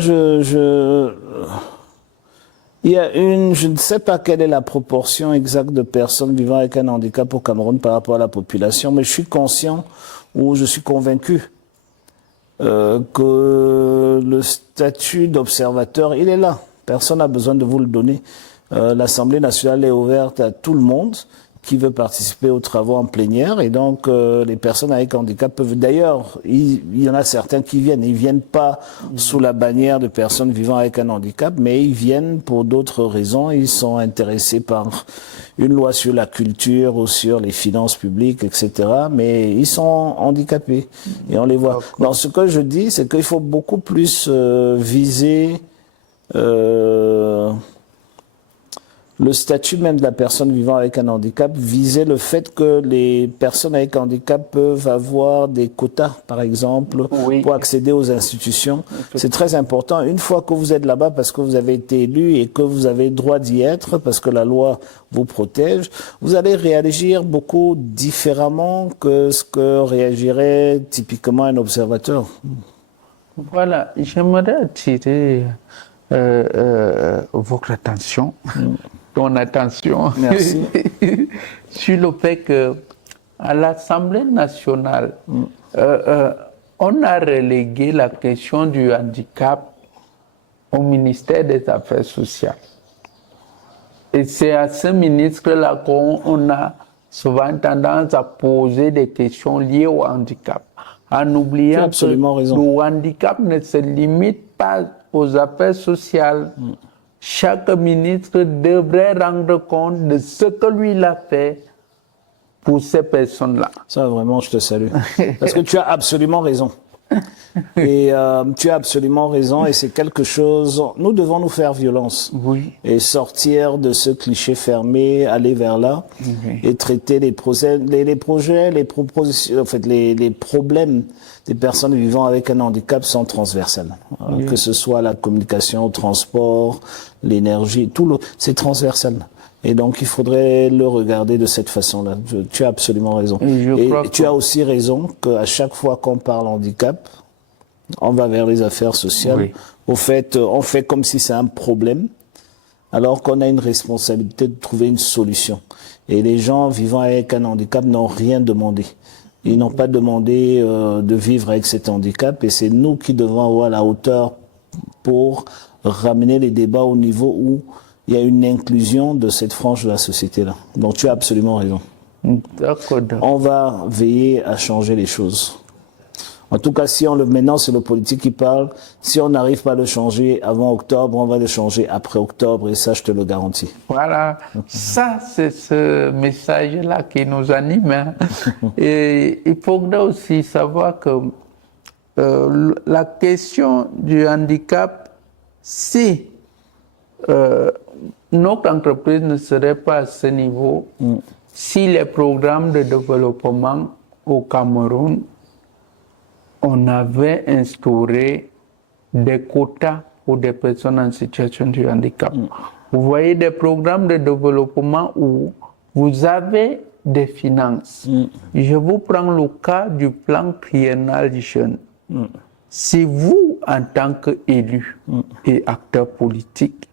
il y a je ne sais pas quelle est la proportion exacte de personnes vivant avec un handicap au Cameroun par rapport à la population, mais je suis conscient ou je suis convaincu que le statut d'observateur, il est là. Personne n'a besoin de vous le donner. L'Assemblée nationale est ouverte à tout le monde qui veut participer aux travaux en plénière et donc les personnes avec handicap peuvent. D'ailleurs, il y en a certains qui viennent. Ils viennent pas sous la bannière de personnes vivant avec un handicap, mais ils viennent pour d'autres raisons. Ils sont intéressés par une loi sur la culture ou sur les finances publiques, etc. Mais ils sont handicapés et on les voit. Donc, ce que je dis, c'est qu'il faut beaucoup plus viser le statut même de la personne vivant avec un handicap, viser le fait que les personnes avec handicap peuvent avoir des quotas, par exemple, pour accéder aux institutions. C'est très important. Une fois que vous êtes là-bas parce que vous avez été élu et que vous avez le droit d'y être, parce que la loi vous protège, vous allez réagir beaucoup différemment que ce que réagirait typiquement un observateur. Voilà, j'aimerais attirer votre attention, ton attention, merci, sur le fait que à l'Assemblée nationale, on a relégué la question du handicap au ministère des Affaires sociales. Et c'est à ce ministre-là qu'on a souvent tendance à poser des questions liées au handicap, en oubliant que le handicap ne se limite pas aux affaires sociales. Chaque ministre devrait rendre compte de ce que lui il a fait pour ces personnes-là. Ça, vraiment, je te salue. Parce que tu as absolument raison. Et tu as absolument raison. Et c'est quelque chose... Nous devons nous faire violence. Oui. Et sortir de ce cliché fermé, aller vers là. Et traiter les projets, les propositions... En fait, les problèmes des personnes vivant avec un handicap sont transversales. Que ce soit la communication, le transport, l'énergie, c'est transversal. Et donc, il faudrait le regarder de cette façon-là. Tu as absolument raison. Et tu as aussi raison qu'à chaque fois qu'on parle handicap, on va vers les affaires sociales. Au fait, on fait comme si c'est un problème, alors qu'on a une responsabilité de trouver une solution. Et les gens vivant avec un handicap n'ont rien demandé. Ils n'ont pas demandé de vivre avec cet handicap et c'est nous qui devons avoir la hauteur pour ramener les débats au niveau où il y a une inclusion de cette frange de la société-là. Donc tu as absolument raison. D'accord. On va veiller à changer les choses. En tout cas, maintenant c'est le politique qui parle. Si on n'arrive pas à le changer avant octobre, on va le changer après octobre et ça, je te le garantis. Voilà, ça c'est ce message-là qui nous anime. Hein. Et il faudrait aussi savoir que la question du handicap, si notre entreprise ne serait pas à ce niveau, si les programmes de développement au Cameroun, on avait instauré des quotas pour des personnes en situation de handicap. Vous voyez des programmes de développement où vous avez des finances. Je vous prends le cas du plan triennal jeune. Si vous, en tant qu'élu et acteur politique,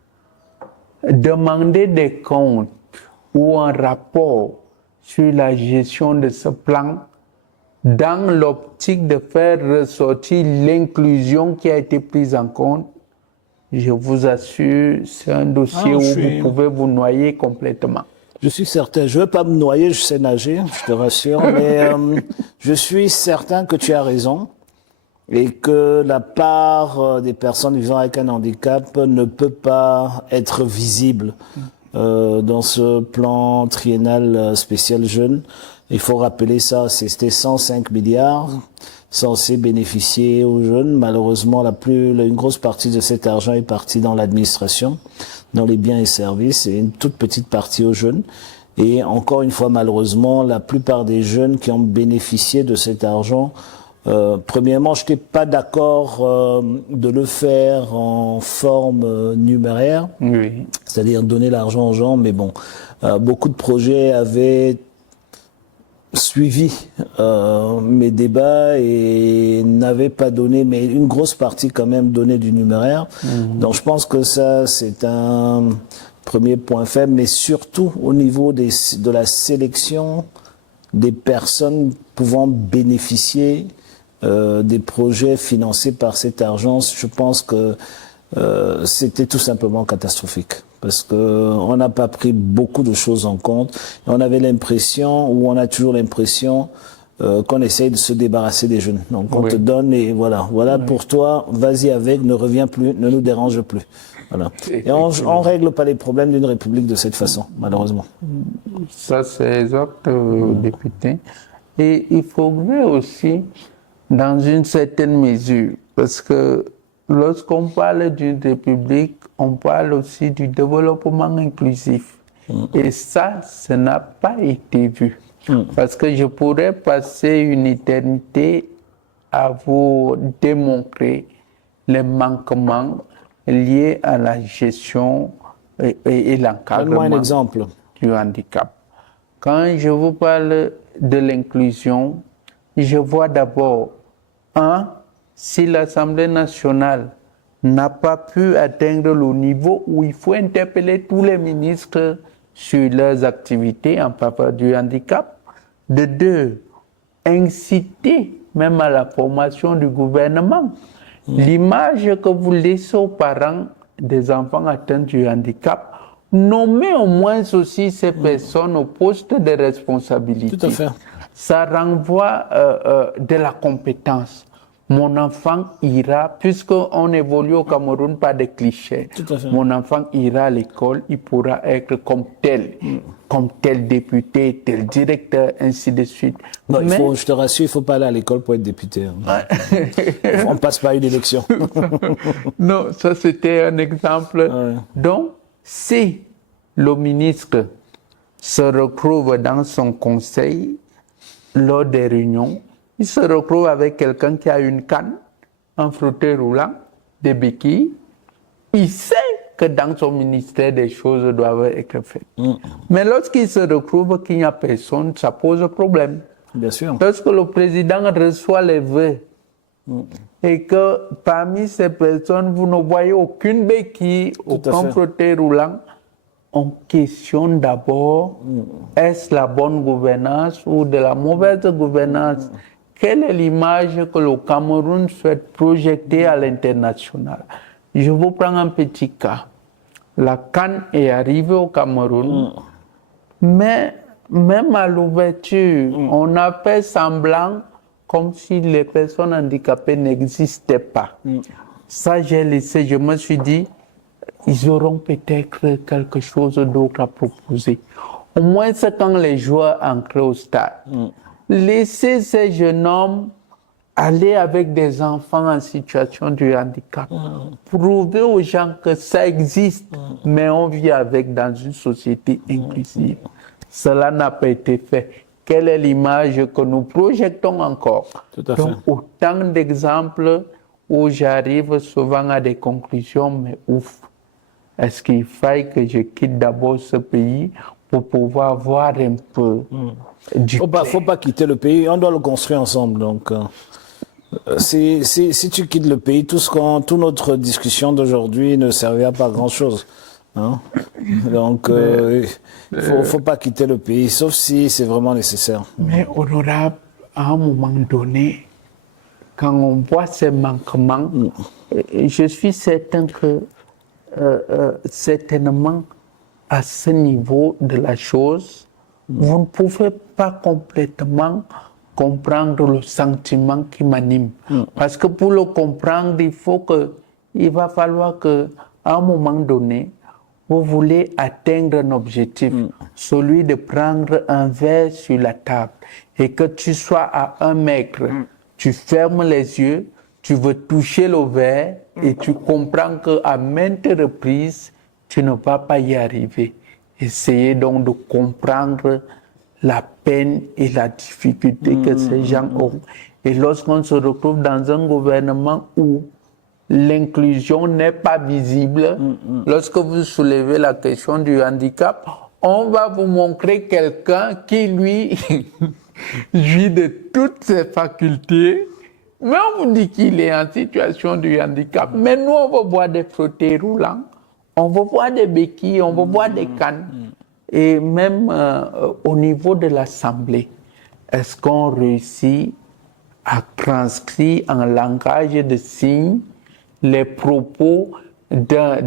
demandez des comptes ou un rapport sur la gestion de ce plan dans l'optique de faire ressortir l'inclusion qui a été prise en compte, je vous assure, c'est un dossier où vous pouvez vous noyer complètement. Je suis certain, je ne veux pas me noyer, je sais nager, je te rassure, mais je suis certain que tu as raison et que la part des personnes vivant avec un handicap ne peut pas être visible dans ce plan triennal spécial jeune. Il faut rappeler ça, c'était 105 milliards censés bénéficier aux jeunes. Malheureusement, une grosse partie de cet argent est partie dans l'administration, dans les biens et services, et une toute petite partie aux jeunes. Et encore une fois, malheureusement, la plupart des jeunes qui ont bénéficié de cet argent, premièrement, je n'étais pas d'accord de le faire en forme numéraire, c'est-à-dire donner l'argent aux gens, mais bon, beaucoup de projets avaient suivi mes débats et n'avait pas donné, mais une grosse partie quand même donné du numéraire. Donc je pense que ça, c'est un premier point faible, mais surtout au niveau de la sélection des personnes pouvant bénéficier des projets financés par cet argent. Je pense que c'était tout simplement catastrophique. Parce qu'on n'a pas pris beaucoup de choses en compte. Et on avait l'impression, ou on a toujours l'impression, qu'on essaye de se débarrasser des jeunes. Donc on te donne et voilà pour toi, vas-y avec, ne reviens plus, ne nous dérange plus. Voilà. Et on règle pas les problèmes d'une république de cette façon, malheureusement. Ça, c'est exact, député. Et il faudrait aussi, dans une certaine mesure, parce que lorsqu'on parle d'une république, on parle aussi du développement inclusif. Et ça n'a pas été vu. Parce que je pourrais passer une éternité à vous démontrer les manquements liés à la gestion et l'encadrement du handicap. Quand je vous parle de l'inclusion, je vois d'abord, si l'Assemblée nationale n'a pas pu atteindre le niveau où il faut interpeller tous les ministres sur leurs activités en faveur du handicap. De deux, inciter même à la formation du gouvernement. L'image que vous laissez aux parents des enfants atteints du handicap, nommer au moins aussi ces personnes au poste de responsabilité. Tout à fait. Ça renvoie de la compétence. Mon enfant ira, puisqu'on évolue au Cameroun par des clichés, mon enfant ira à l'école, il pourra être comme tel député, tel directeur, ainsi de suite. Non, je te rassure, il ne faut pas aller à l'école pour être député. On ne passe pas une élection. Non, ça c'était un exemple. Donc, si le ministre se retrouve dans son conseil lors des réunions, il se retrouve avec quelqu'un qui a une canne, un fauteuil roulant, des béquilles. Il sait que dans son ministère, des choses doivent être faites. Mais lorsqu'il se retrouve qu'il n'y a personne, ça pose problème. Bien sûr. Lorsque le président reçoit les vœux et que parmi ces personnes, vous ne voyez aucune béquille, aucun fauteuil roulant, on questionne d'abord, est-ce la bonne gouvernance ou de la mauvaise gouvernance? Quelle est l'image que le Cameroun souhaite projeter à l'international? Je vous prends un petit cas. La CAN est arrivée au Cameroun, mais même à l'ouverture, on a fait semblant comme si les personnes handicapées n'existaient pas. Ça, j'ai laissé, je me suis dit, ils auront peut-être quelque chose d'autre à proposer. Au moins, c'est quand les joueurs entrent au stade. Laissez ces jeunes hommes aller avec des enfants en situation de handicap. Prouver aux gens que ça existe, mais on vit avec dans une société inclusive. Cela n'a pas été fait. Quelle est l'image que nous projetons encore? Tout à fait. Donc, autant d'exemples où j'arrive souvent à des conclusions, mais ouf, est-ce qu'il faille que je quitte d'abord ce pays pour pouvoir voir un peu du Faut pas quitter le pays, on doit le construire ensemble. Donc, si tu quittes le pays, toute notre discussion d'aujourd'hui ne servira pas à grand-chose. Hein? Donc, faut pas quitter le pays, sauf si c'est vraiment nécessaire. Mais honorable, à un moment donné, quand on voit ces manquements, je suis certain que certainement à ce niveau de la chose, vous ne pouvez pas complètement comprendre le sentiment qui m'anime. Parce que pour le comprendre, il va falloir que, à un moment donné, vous voulez atteindre un objectif, celui de prendre un verre sur la table, et que tu sois à 1 mètre, tu fermes les yeux, tu veux toucher le verre, et tu comprends qu'à maintes reprises, tu ne vas pas y arriver. Essayez donc de comprendre la peine et la difficulté que ces gens ont. Et lorsqu'on se retrouve dans un gouvernement où l'inclusion n'est pas visible, lorsque vous soulevez la question du handicap, on va vous montrer quelqu'un qui, lui, jouit de toutes ses facultés, mais on vous dit qu'il est en situation de handicap. Mais nous, on va voir des fauteuils roulants, on va voir des béquilles, on va voir des cannes. Et même au niveau de l'Assemblée, est-ce qu'on réussit à transcrire en langage de signes les propos d'un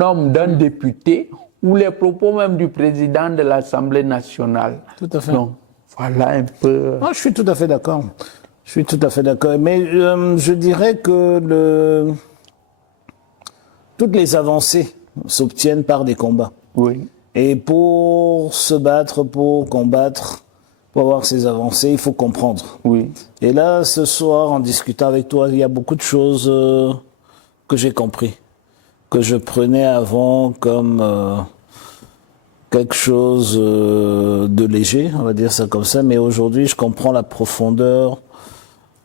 homme, d'un député, ou les propos même du président de l'Assemblée nationale? Tout à fait. Donc, voilà un peu. Je suis tout à fait d'accord. Je suis tout à fait d'accord. Mais je dirais que toutes les avancées s'obtiennent par des combats. Oui. Et pour se battre, pour combattre, pour avoir ces avancées, il faut comprendre. Oui. Et là, ce soir, en discutant avec toi, il y a beaucoup de choses que j'ai compris, que je prenais avant comme quelque chose de léger, on va dire ça comme ça, mais aujourd'hui, je comprends la profondeur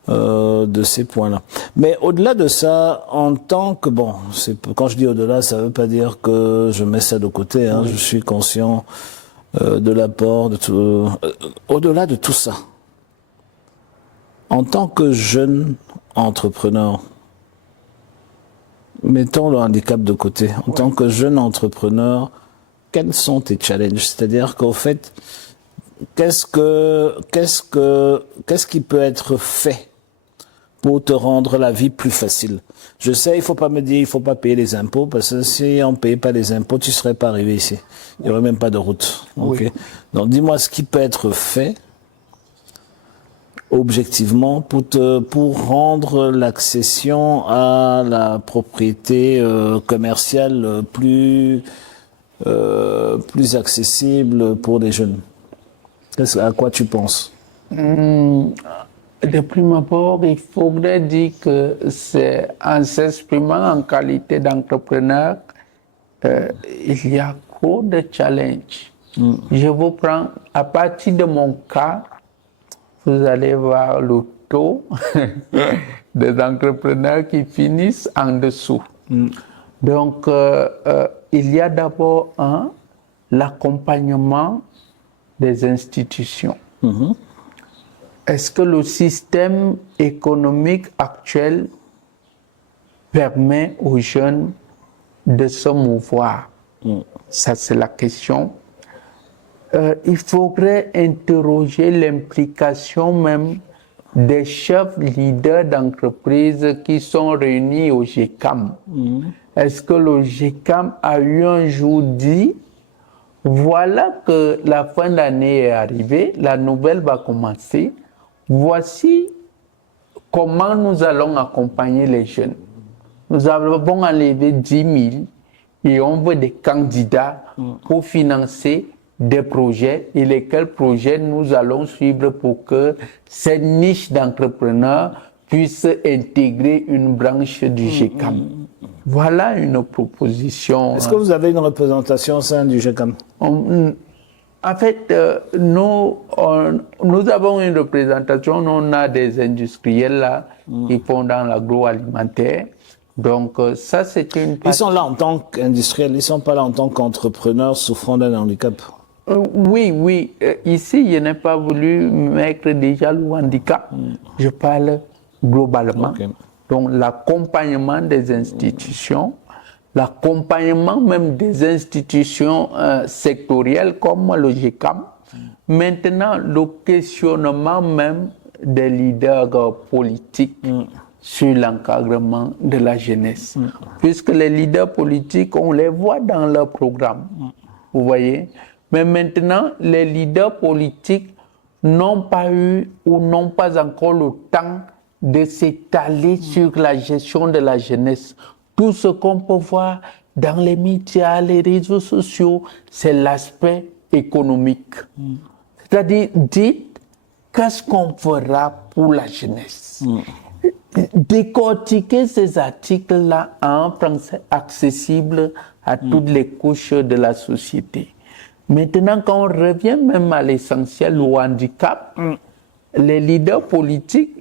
de ces points-là. Mais au-delà de ça, en tant que, quand je dis au-delà, ça veut pas dire que je mets ça de côté, hein, je suis conscient de l'apport, de tout, au-delà de tout ça. En tant que jeune entrepreneur, mettons le handicap de côté, en tant que jeune entrepreneur, quels sont tes challenges? C'est-à-dire qu'au fait, qu'est-ce qui peut être fait pour te rendre la vie plus facile? Je sais, il faut pas me dire, il faut pas payer les impôts, parce que si on payait pas les impôts, tu serais pas arrivé ici. Il y aurait même pas de route. Okay? Oui. Donc, dis-moi ce qui peut être fait, objectivement, pour rendre l'accession à la propriété commerciale plus accessible pour les jeunes. À quoi tu penses? De prime abord, il faudrait dire que c'est en s'exprimant en qualité d'entrepreneur, il y a trop de challenges. Je vous prends, à partir de mon cas, vous allez voir le taux des entrepreneurs qui finissent en dessous. Donc, il y a d'abord l'accompagnement des institutions. Est-ce que le système économique actuel permet aux jeunes de se mouvoir? Ça, c'est la question. Il faudrait interroger l'implication même des chefs leaders d'entreprises qui sont réunis au GECAM. Est-ce que le GECAM a eu un jour dit, voilà que la fin d'année est arrivée, la nouvelle va commencer, voici comment nous allons accompagner les jeunes. Nous avons enlevé 10 000 et on veut des candidats pour financer des projets et lesquels projets nous allons suivre pour que cette niche d'entrepreneurs puisse intégrer une branche du GECAM. Voilà une proposition. Est-ce que vous avez une représentation au sein du GECAM? En fait, nous avons une représentation, on a des industriels là qui font dans l'agroalimentaire, Donc ça, c'est une Ils partie. sont là en tant qu'industriels, ils ne sont pas là en tant qu'entrepreneurs souffrant d'un handicap. Oui. Ici, je n'ai pas voulu mettre déjà le handicap. Je parle globalement. Ok. Donc, l'accompagnement des institutions, l'accompagnement même des institutions sectorielles comme le GECAM. Maintenant, le questionnement même des leaders politiques sur l'encadrement de la jeunesse. Puisque les leaders politiques, on les voit dans leur programme. Vous voyez? Mais maintenant, les leaders politiques n'ont pas eu ou n'ont pas encore le temps de s'étaler sur la gestion de la jeunesse. Tout ce qu'on peut voir dans les médias, les réseaux sociaux, c'est l'aspect économique. C'est-à-dire, dites, qu'est-ce qu'on fera pour la jeunesse? Décortiquer ces articles-là en français accessible à toutes les couches de la société. Maintenant, quand on revient même à l'essentiel, au handicap, les leaders politiques,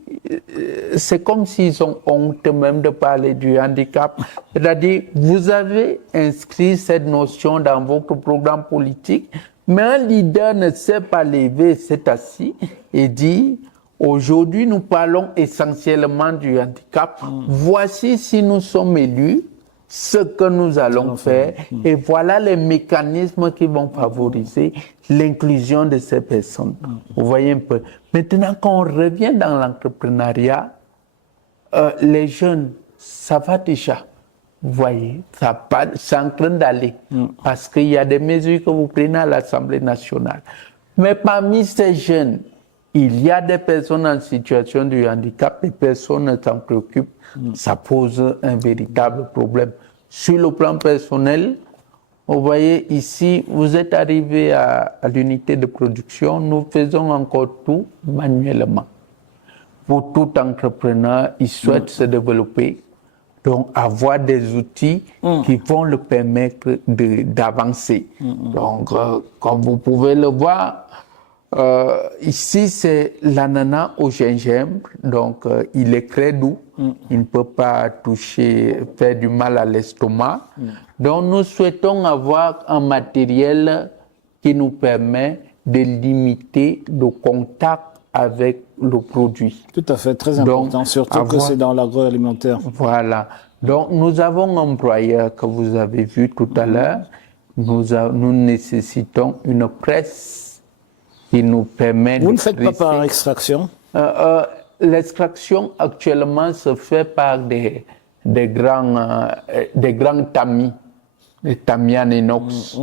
c'est comme s'ils ont honte même de parler du handicap. C'est-à-dire, vous avez inscrit cette notion dans votre programme politique, mais un leader ne sait pas lever, s'est assis et dit, aujourd'hui, nous parlons essentiellement du handicap. Voici si nous sommes élus, ce que nous allons faire, et voilà les mécanismes qui vont favoriser l'inclusion de ces personnes. Vous voyez un peu. Maintenant, quand on revient dans l'entrepreneuriat, les jeunes, ça va déjà. Vous voyez, c'est en train d'aller. Parce qu'il y a des mesures que vous prenez à l'Assemblée nationale. Mais parmi ces jeunes, il y a des personnes en situation de handicap, et personne ne s'en préoccupe. Ça pose un véritable problème. Sur le plan personnel, vous voyez ici, vous êtes arrivé à l'unité de production, nous faisons encore tout manuellement. Pour tout entrepreneur, il souhaite se développer, donc avoir des outils qui vont le permettre d'avancer. Donc, comme vous pouvez le voir, ici, c'est l'ananas au gingembre, donc il est très doux, il ne peut pas faire du mal à l'estomac. Donc nous souhaitons avoir un matériel qui nous permet de limiter le contact avec le produit. Tout à fait, très important, donc, surtout que c'est dans l'agroalimentaire. Voilà. Donc nous avons un broyeur que vous avez vu tout à l'heure. Nous nécessitons une presse qui nous permet de... Vous ne faites pas par extraction? L'extraction actuellement se fait par des grands tamis, des tamis en inox.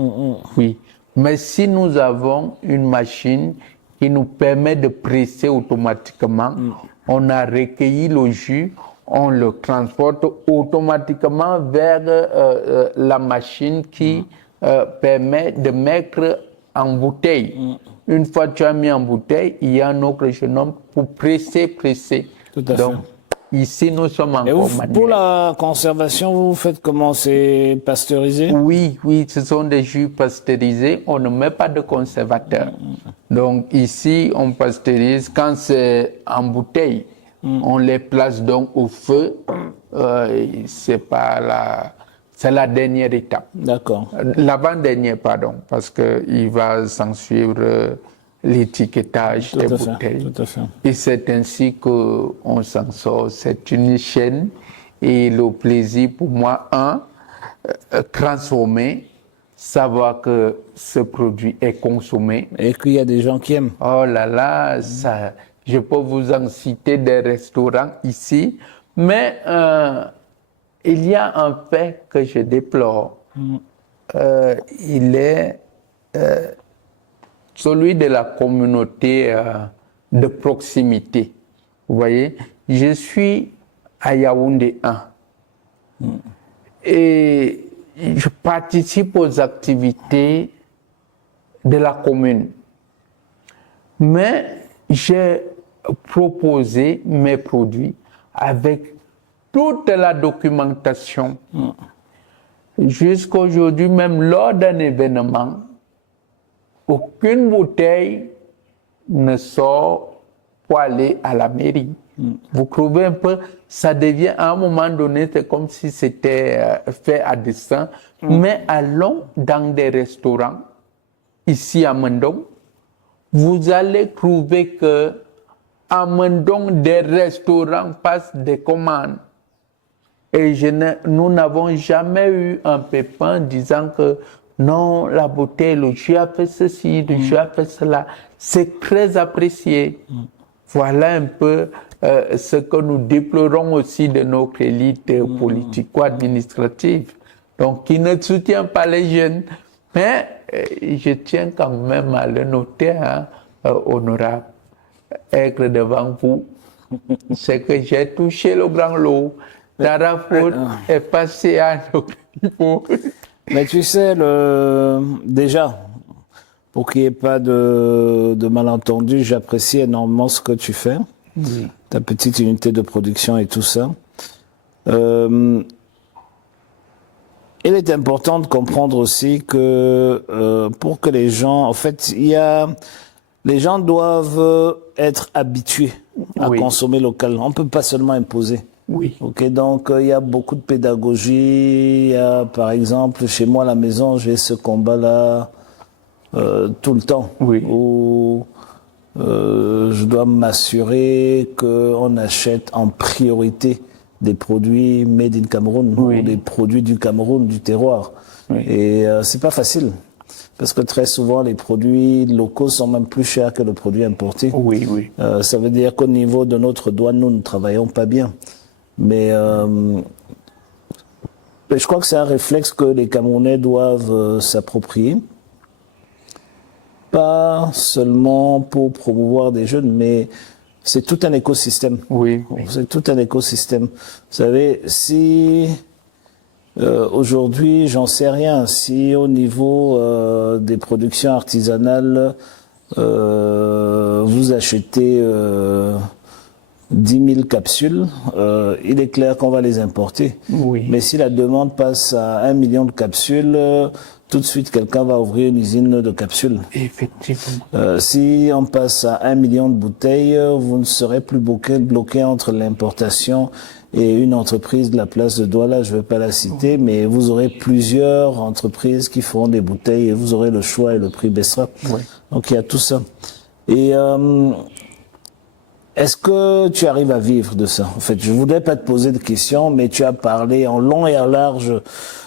Oui. Mais si nous avons une machine qui nous permet de presser automatiquement, on a recueilli le jus, on le transporte automatiquement vers la machine qui permet de mettre en bouteille. Une fois que tu as mis en bouteille, il y a un autre jeune homme pour presser. Tout à Donc, fait. Ici, nous sommes encore manuels. Pour la conservation, vous faites comment? C'est pasteurisé? Oui, ce sont des jus pasteurisés. On ne met pas de conservateur. Donc ici, on pasteurise quand c'est en bouteille. On les place donc au feu. C'est la dernière étape. D'accord. L'avant-dernière, pardon, parce qu'il va s'en suivre l'étiquetage des bouteilles. Tout à fait. Et c'est ainsi qu'on s'en sort. C'est une chaîne et le plaisir pour moi, transformer, savoir que ce produit est consommé. Et qu'il y a des gens qui aiment. Oh là là, ça, je peux vous en citer des restaurants ici, mais il y a un fait que je déplore. Il est celui de la communauté de proximité. Vous voyez, je suis à Yaoundé 1 et je participe aux activités de la commune. Mais j'ai proposé mes produits avec toute la documentation. Jusqu'à aujourd'hui, même lors d'un événement, aucune bouteille ne sort pour aller à la mairie. Vous trouvez un peu, ça devient à un moment donné, c'est comme si c'était fait à dessein. Mais allons dans des restaurants, ici à Mendong, vous allez trouver que à Mendong, des restaurants passent des commandes. Et nous n'avons jamais eu un pépin disant que non, la bouteille, le jus a fait ceci, le jus a fait cela. C'est très apprécié. Voilà un peu ce que nous déplorons aussi de notre élite politico-administrative. Donc, qui ne soutient pas les jeunes. Mais je tiens quand même à le noter, hein, honorable, être devant vous, c'est que j'ai touché le grand lot. Darafur est passé à notre niveau. Mais tu sais, déjà, pour qu'il n'y ait pas de malentendu, j'apprécie énormément ce que tu fais, ta petite unité de production et tout ça. Il est important de comprendre aussi que pour que les gens, en fait, les gens doivent être habitués à consommer local. On ne peut pas seulement imposer. Oui. Ok, donc il y a beaucoup de pédagogie. Il y a, par exemple, chez moi à la maison, j'ai ce combat-là tout le temps. Oui. Où je dois m'assurer qu'on achète en priorité des produits made in Cameroun ou des produits du Cameroun, du terroir. Oui. Et c'est pas facile. Parce que très souvent, les produits locaux sont même plus chers que le produit importé. Oui, oui. Ça veut dire qu'au niveau de notre douane, nous ne travaillons pas bien. Mais je crois que c'est un réflexe que les Camerounais doivent s'approprier. Pas seulement pour promouvoir des jeunes, mais c'est tout un écosystème. Oui. C'est tout un écosystème. Vous savez, si aujourd'hui, j'en sais rien, si au niveau des productions artisanales, vous achetez 10 000 capsules, il est clair qu'on va les importer. Oui. Mais si la demande passe à 1 million de capsules, tout de suite, quelqu'un va ouvrir une usine de capsules. Effectivement. Si on passe à 1 million de bouteilles, vous ne serez plus bloqué entre l'importation et une entreprise de la place de Douala, je ne vais pas la citer, mais vous aurez plusieurs entreprises qui feront des bouteilles et vous aurez le choix et le prix baissera. Oui. Donc il y a tout ça. Et est-ce que tu arrives à vivre de ça? En fait, je voudrais pas te poser de questions, mais tu as parlé en long et en large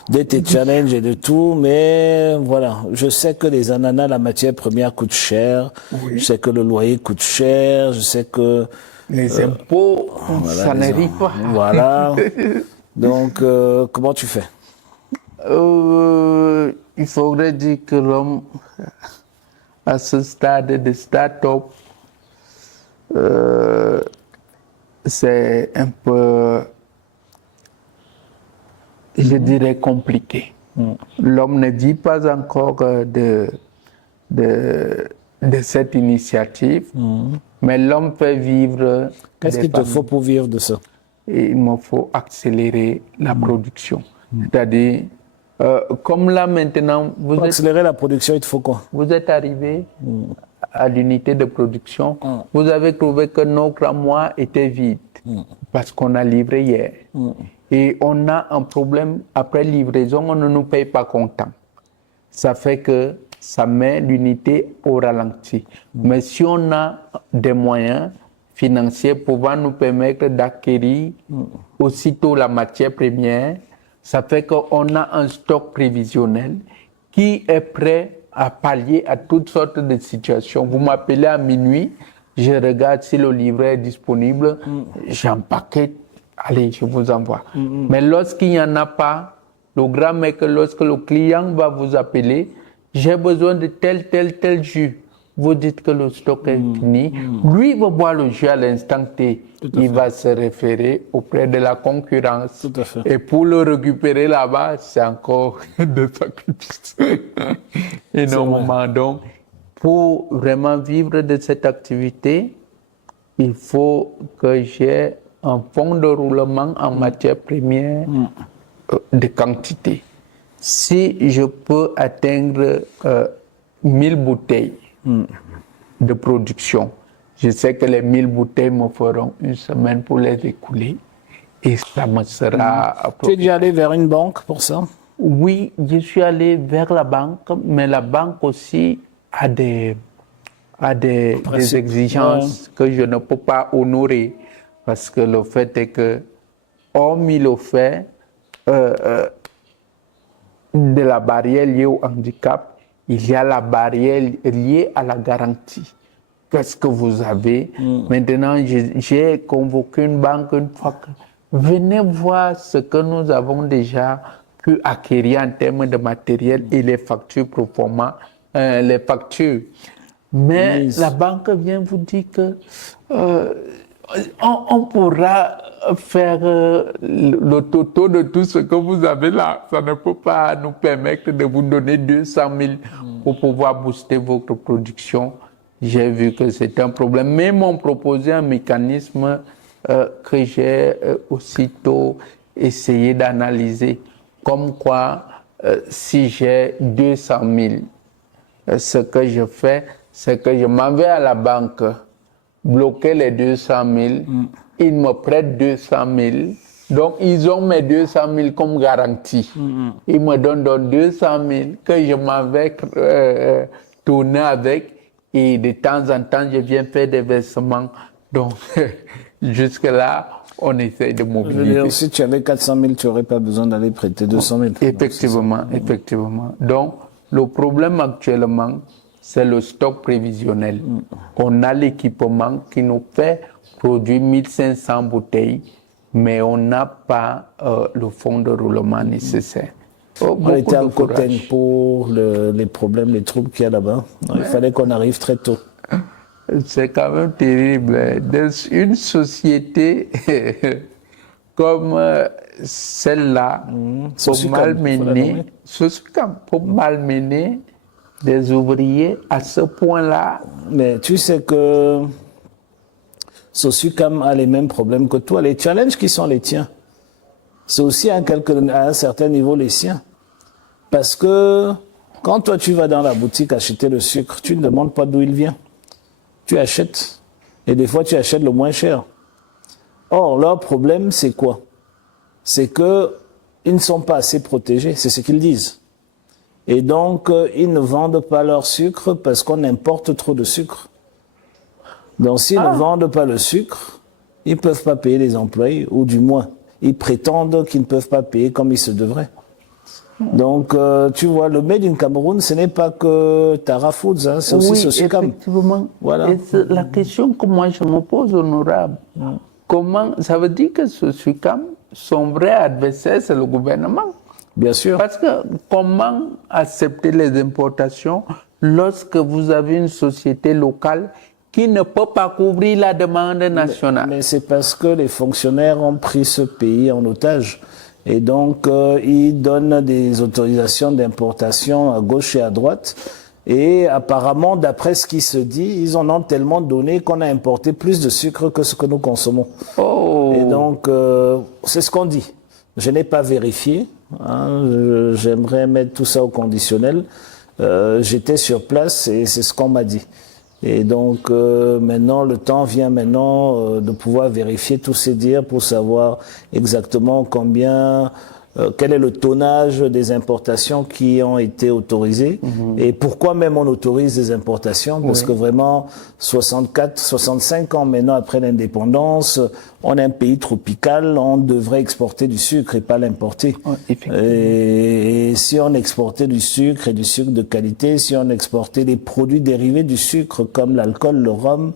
de tes challenges et de tout, mais voilà, je sais que les ananas, la matière première coûte cher, je sais que le loyer coûte cher, je sais que les impôts, ça n'arrive pas. Voilà. Donc, comment tu fais? Il faudrait dire que l'homme, à ce stade de start-up, c'est un peu, je dirais, compliqué. L'homme ne vit pas encore de cette initiative, mais l'homme peut vivre. Qu'est-ce qu'il te faut pour vivre de ça? Et il me faut accélérer la production. C'est-à-dire, comme là maintenant, pour accélérer la production, il te faut quoi? Vous êtes arrivé à l'unité de production, vous avez trouvé que nos mois étaient vides parce qu'on a livré hier. Et on a un problème, après livraison, on ne nous paye pas comptant. Ça fait que ça met l'unité au ralenti. Mais si on a des moyens financiers pouvant nous permettre d'acquérir aussitôt la matière première, ça fait qu'on a un stock prévisionnel qui est prêt à pallier à toutes sortes de situations. Vous m'appelez à minuit, je regarde si le livret est disponible, j'empaquette, allez, je vous envoie. Mais lorsqu'il n'y en a pas, le grand est que lorsque le client va vous appeler, j'ai besoin de tel jus. Vous dites que le stock est fini. Lui va boire le jus à l'instant T. Il va se référer auprès de la concurrence. Tout à fait. Et pour le récupérer là-bas, c'est encore de sacrifices. Énormément. Donc, pour vraiment vivre de cette activité, il faut que j'ai un fonds de roulement en matière première de quantité. Si je peux atteindre 1000 bouteilles de production, Je sais que les 1000 bouteilles me feront une semaine pour les écouler et ça me sera... Tu es déjà allé vers une banque pour ça? Oui, je suis allé vers la banque, mais la banque aussi a des exigences que je ne peux pas honorer parce que le fait est que, hormis le fait de la barrière liée au handicap, il y a la barrière liée à la garantie. Qu'est-ce que vous avez? Maintenant, j'ai convoqué une banque une fois que venez voir ce que nous avons déjà pu acquérir en termes de matériel et les factures pro forma, les factures. Mais la banque vient vous dire que on pourra faire le total de tout ce que vous avez là. Ça ne peut pas nous permettre de vous donner 200 000 pour pouvoir booster votre production. J'ai vu que c'est un problème. Mais ils m'ont proposé un mécanisme que j'ai aussitôt essayé d'analyser. Comme quoi, si j'ai 200 000, ce que je fais, c'est que je m'en vais à la banque, bloquer les 200 000, ils me prêtent 200 000. Donc, ils ont mes 200 000 comme garantie. Ils me donnent donc 200 000 que je m'en vais tourner avec. Et de temps en temps, je viens faire des versements. Donc, jusque-là, on essaie de mobiliser. Je veux dire, si tu avais 400 000, tu n'aurais pas besoin d'aller prêter 200 000. Effectivement, effectivement. Donc, le problème actuellement, c'est le stock prévisionnel. On a l'équipement qui nous fait produire 1500 bouteilles, mais on n'a pas le fonds de roulement nécessaire. On était en Côte pour les problèmes, les troubles qu'il y a là-bas. Il fallait qu'on arrive très tôt. C'est quand même terrible. Dans une société comme celle-là, pour malmener des ouvriers à ce point-là. Mais tu sais que Sosucam a les mêmes problèmes que toi. Les challenges qui sont les tiens, c'est aussi à un certain niveau les siens. Parce que quand toi tu vas dans la boutique acheter le sucre, tu ne demandes pas d'où il vient. Tu achètes. Et des fois tu achètes le moins cher. Or, leur problème, c'est quoi? C'est qu'ils ne sont pas assez protégés. C'est ce qu'ils disent. Et donc, ils ne vendent pas leur sucre parce qu'on importe trop de sucre. Donc, s'ils ne vendent pas le sucre, ils ne peuvent pas payer les employés, ou du moins, ils prétendent qu'ils ne peuvent pas payer comme il se devrait. Donc, tu vois, le Made in Cameroun, ce n'est pas que Tara Foods, hein, c'est aussi Sosucam. Effectivement. Voilà. Et la question que moi je me pose, honorable, comment, ça veut dire que Sosucam, son vrai adversaire, c'est le gouvernement? Bien sûr. Parce que comment accepter les importations lorsque vous avez une société locale qui ne peut pas couvrir la demande nationale? Mais c'est parce que les fonctionnaires ont pris ce pays en otage. Et donc, ils donnent des autorisations d'importation à gauche et à droite. Et apparemment, d'après ce qui se dit, ils en ont tellement donné qu'on a importé plus de sucre que ce que nous consommons. Oh. Et donc, c'est ce qu'on dit. Je n'ai pas vérifié. Hein, j'aimerais mettre tout ça au conditionnel. J'étais sur place et c'est ce qu'on m'a dit. Et donc maintenant, le temps vient maintenant de pouvoir vérifier tous ces dires pour savoir exactement combien, quel est le tonnage des importations qui ont été autorisées et pourquoi même on autorise des importations, parce que vraiment 65 ans maintenant après l'indépendance, on est un pays tropical, on devrait exporter du sucre et pas l'importer. Et si on exportait du sucre et du sucre de qualité, si on exportait des produits dérivés du sucre comme l'alcool, le rhum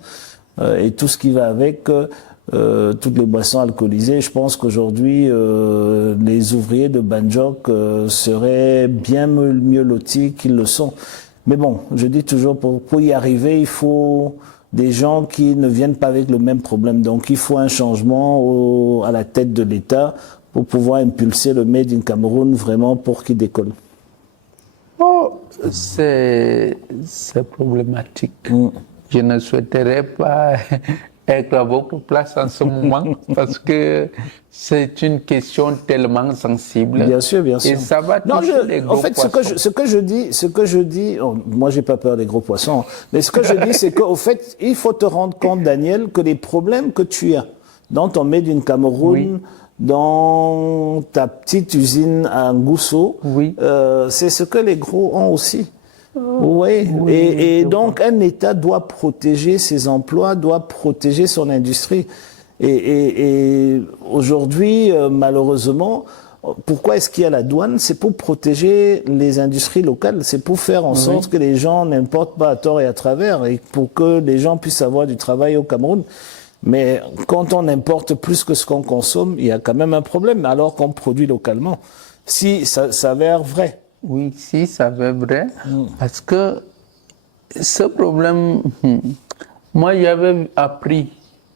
et tout ce qui va avec, toutes les boissons alcoolisées, je pense qu'aujourd'hui les ouvriers de Banjok seraient bien mieux lotis qu'ils le sont. Mais bon, je dis toujours, pour y arriver, il faut des gens qui ne viennent pas avec le même problème. Donc il faut un changement à la tête de l'État pour pouvoir impulser le Made in Cameroun vraiment pour qu'il décolle. Oh, c'est problématique. Je ne souhaiterais pas être à votre place en ce moment parce que c'est une question tellement sensible. Bien sûr, bien sûr. Et ça va toucher les gros en fait, poissons. ce que je dis, oh, moi j'ai pas peur des gros poissons, mais ce que je dis, c'est qu'au fait, il faut te rendre compte, Daniel, que les problèmes que tu as dans ton Made in Cameroun, Oui. dans ta petite usine à Ngousso, Oui. c'est ce que les gros ont aussi. Oui, oui, et je donc un État doit protéger ses emplois, doit protéger son industrie. Et aujourd'hui, malheureusement, pourquoi est-ce qu'il y a la douane? C'est pour protéger les industries locales, c'est pour faire en sorte que les gens n'importent pas à tort et à travers, et pour que les gens puissent avoir du travail au Cameroun. Mais quand on importe plus que ce qu'on consomme, il y a quand même un problème, alors qu'on produit localement. Si ça s'avère vrai. Oui, si, ça va vrai. Parce que ce problème, moi j'avais appris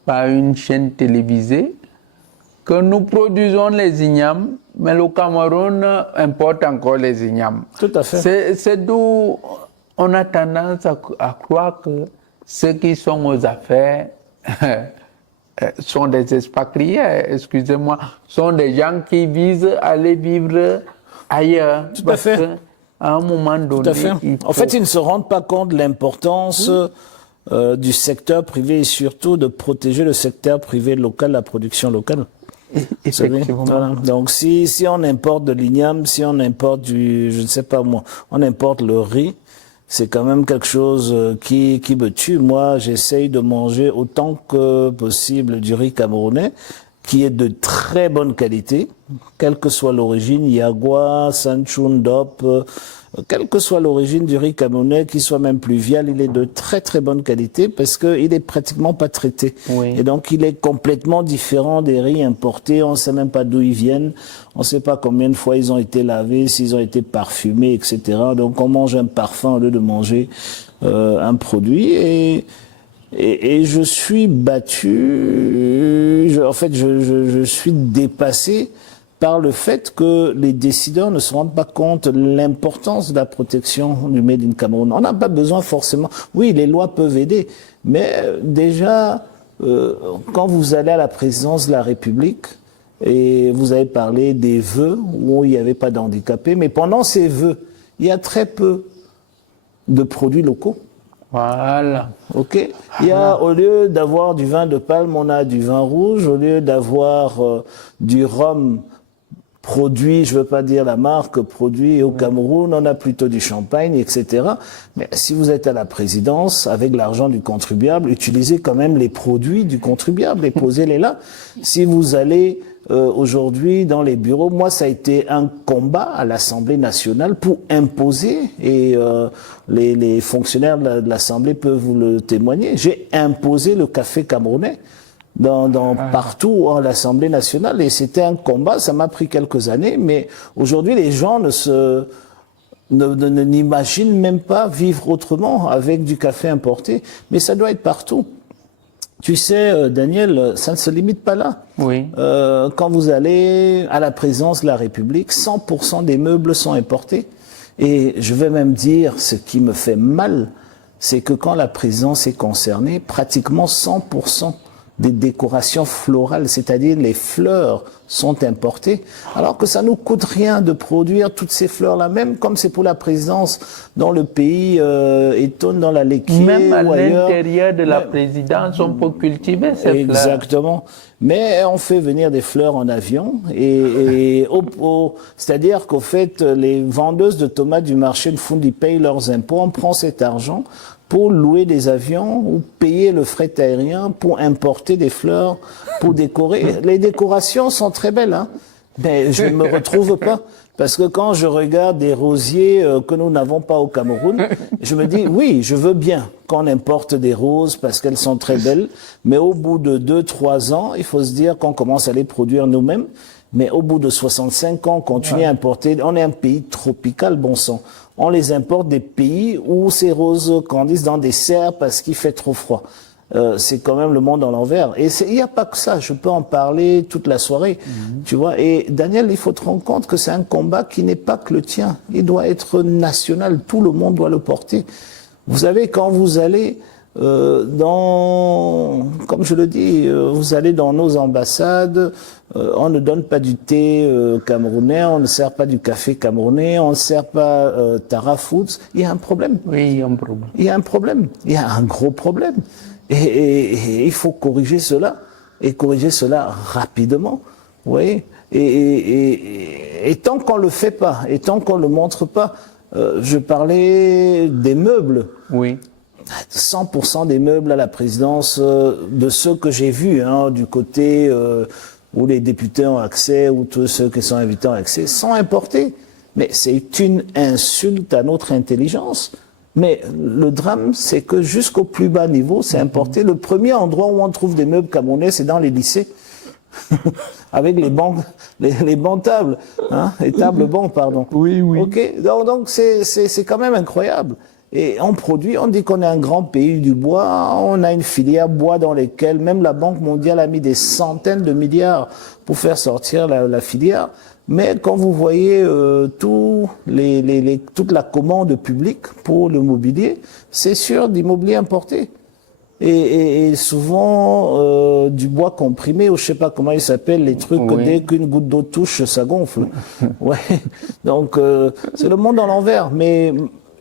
par une chaîne télévisée que nous produisons les ignames, mais le Cameroun importe encore les ignames. Tout à fait. C'est d'où on a tendance à croire que ceux qui sont aux affaires sont des expatriés, excusez-moi, sont des gens qui visent à aller vivre ailleurs. Tout à fait. Parce qu'à un moment donné, Tout à fait. il En faut- fait, ils ne se rendent pas compte de l'importance du secteur privé et surtout de protéger le secteur privé local, la production locale. Vous savez, effectivement. voilà. Donc, si on importe de l'igname, si on importe je ne sais pas moi, on importe le riz, c'est quand même quelque chose qui me tue. Moi, j'essaye de manger autant que possible du riz camerounais, qui est de très bonne qualité, quelle que soit l'origine, Yagua, Sanchun, Dop, quelle que soit l'origine du riz camerounais, qu'il soit même pluvial, il est de très très bonne qualité parce qu'il est pratiquement pas traité. Oui. Et donc il est complètement différent des riz importés, on ne sait même pas d'où ils viennent, on ne sait pas combien de fois ils ont été lavés, s'ils ont été parfumés, etc. Donc on mange un parfum au lieu de manger un produit et je suis battu, je suis dépassé par le fait que les décideurs ne se rendent pas compte de l'importance de la protection du Made in Cameroun. On n'a pas besoin forcément... Oui, les lois peuvent aider, mais déjà, quand vous allez à la présidence de la République, et vous avez parlé des vœux où il n'y avait pas d'handicapés, mais pendant ces vœux, il y a très peu de produits locaux. Voilà. Ok. Il y a, au lieu d'avoir du vin de palme, on a du vin rouge. Au lieu d'avoir du rhum produit, je veux pas dire la marque, produit au Cameroun, on a plutôt du champagne, etc. Mais si vous êtes à la présidence, avec l'argent du contribuable, utilisez quand même les produits du contribuable et posez-les là. Si vous allez aujourd'hui dans les bureaux, moi ça a été un combat à l'Assemblée nationale pour imposer, et les fonctionnaires de l'Assemblée peuvent vous le témoigner, j'ai imposé le café camerounais partout à l'Assemblée nationale, et c'était un combat, ça m'a pris quelques années, mais aujourd'hui les gens n'imaginent même pas vivre autrement avec du café importé, mais ça doit être partout. Tu sais, Daniel, ça ne se limite pas là. Oui. Quand vous allez à la présidence de la République, 100% des meubles sont importés. Et je vais même dire, ce qui me fait mal, c'est que quand la présidence est concernée, pratiquement 100% des décorations florales, c'est-à-dire les fleurs, sont importées, alors que ça nous coûte rien de produire toutes ces fleurs-là, même comme c'est pour la présidence dans le pays étonne dans la Léquier Même à ou ailleurs. l'intérieur de la présidence, on peut cultiver ces fleurs. Exactement. Mais on fait venir des fleurs en avion c'est-à-dire qu'au fait, les vendeuses de tomates du marché de Fundi payent leurs impôts, on prend cet argent pour louer des avions ou payer le fret aérien pour importer des fleurs, pour décorer. Les décorations sont très belles, hein, mais je ne me retrouve pas. Parce que quand je regarde des rosiers que nous n'avons pas au Cameroun, je me dis, oui, je veux bien qu'on importe des roses parce qu'elles sont très belles, mais au bout de 2-3 ans, il faut se dire qu'on commence à les produire nous-mêmes. Mais au bout de 65 ans, on continue à importer. On est un pays tropical, bon sang. On les importe des pays où ces roses grandissent dans des serres parce qu'il fait trop froid. C'est quand même le monde à l'envers. Et il n'y a pas que ça. Je peux en parler toute la soirée. Tu vois. Et Daniel, il faut te rendre compte que c'est un combat qui n'est pas que le tien. Il doit être national. Tout le monde doit le porter. Vous savez, quand vous allez comme je le dis, vous allez dans nos ambassades, on ne donne pas du thé camerounais, on ne sert pas du café camerounais, on ne sert pas Tara Foods. Il y a un problème. Oui, il y a un problème. Il y a un problème. Il y a un gros problème. Et il faut corriger cela. Et corriger cela rapidement. Vous voyez? Et tant qu'on le fait pas, et tant qu'on le montre pas, je parlais des meubles. Oui. 100% des meubles à la présidence, de ceux que j'ai vus, hein, du côté où les députés ont accès, ou tous ceux qui sont invités ont accès, sont importés. Mais c'est une insulte à notre intelligence. Mais le drame, c'est que jusqu'au plus bas niveau, c'est importé. Le premier endroit où on trouve des meubles camerounais, c'est dans les lycées. Avec les bancs, les bancs tables, hein, les tables bancs, pardon. Oui, oui. Ok, donc c'est quand même incroyable. Et on produit, on dit qu'on est un grand pays du bois, on a une filière bois dans laquelle même la Banque mondiale a mis des centaines de milliards pour faire sortir la filière. Mais quand vous voyez toute la commande publique pour le mobilier, c'est sûr d'immobilier importé. Et souvent du bois comprimé, ou je sais pas comment il s'appelle, les trucs que dès qu'une goutte d'eau touche, ça gonfle. Ouais. Donc c'est le monde à l'envers. Mais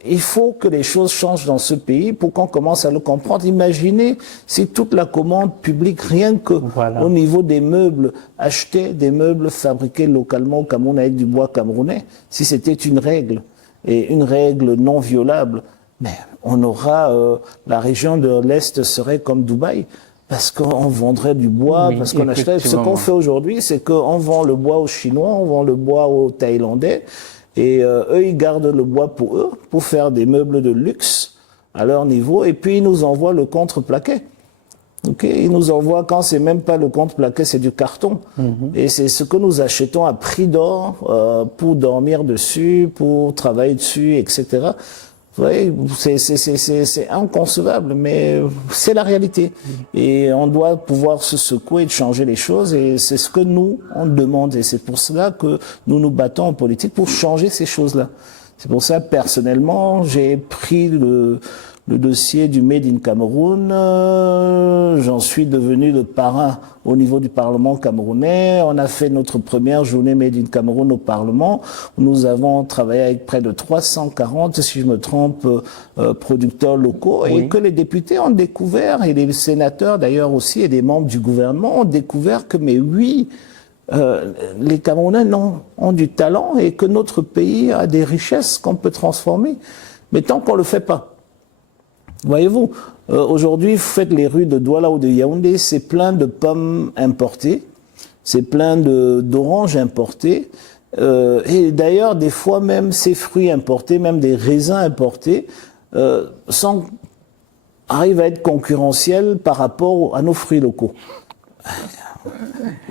il faut que les choses changent dans ce pays pour qu'on commence à le comprendre. Imaginez si toute la commande publique, rien que au niveau des meubles, acheter des meubles fabriqués localement au Cameroun avec du bois camerounais, si c'était une règle, et une règle non violable, mais on aura, la région de l'Est serait comme Dubaï, parce qu'on vendrait du bois, parce qu'on achèterait. Ce qu'on fait aujourd'hui, c'est qu'on vend le bois aux Chinois, on vend le bois aux Thaïlandais, et eux, ils gardent le bois pour eux, pour faire des meubles de luxe à leur niveau, et puis ils nous envoient le contreplaqué. Okay, ils nous envoient, quand c'est même pas le contreplaqué, c'est du carton. Et c'est ce que nous achetons à prix d'or pour dormir dessus, pour travailler dessus, etc. Vous voyez, c'est inconcevable, mais c'est la réalité. Et on doit pouvoir se secouer et changer les choses, et c'est ce que nous, on demande. Et c'est pour cela que nous nous battons en politique pour changer ces choses-là. C'est pour ça, personnellement, j'ai pris le dossier du Made in Cameroun. J'en suis devenu le parrain au niveau du Parlement camerounais. On a fait notre première journée Made in Cameroun au Parlement. Nous avons travaillé avec près de 340, si je me trompe, producteurs locaux, et que les députés ont découvert, et les sénateurs d'ailleurs aussi, et des membres du gouvernement ont découvert que, mais oui, les Camerounais ont du talent, et que notre pays a des richesses qu'on peut transformer. Mais tant qu'on le fait pas, voyez-vous, aujourd'hui, vous faites les rues de Douala ou de Yaoundé, c'est plein de pommes importées, c'est plein d'oranges importées, et d'ailleurs, des fois même ces fruits importés, même des raisins importés, arrivent à être concurrentiels par rapport à nos fruits locaux.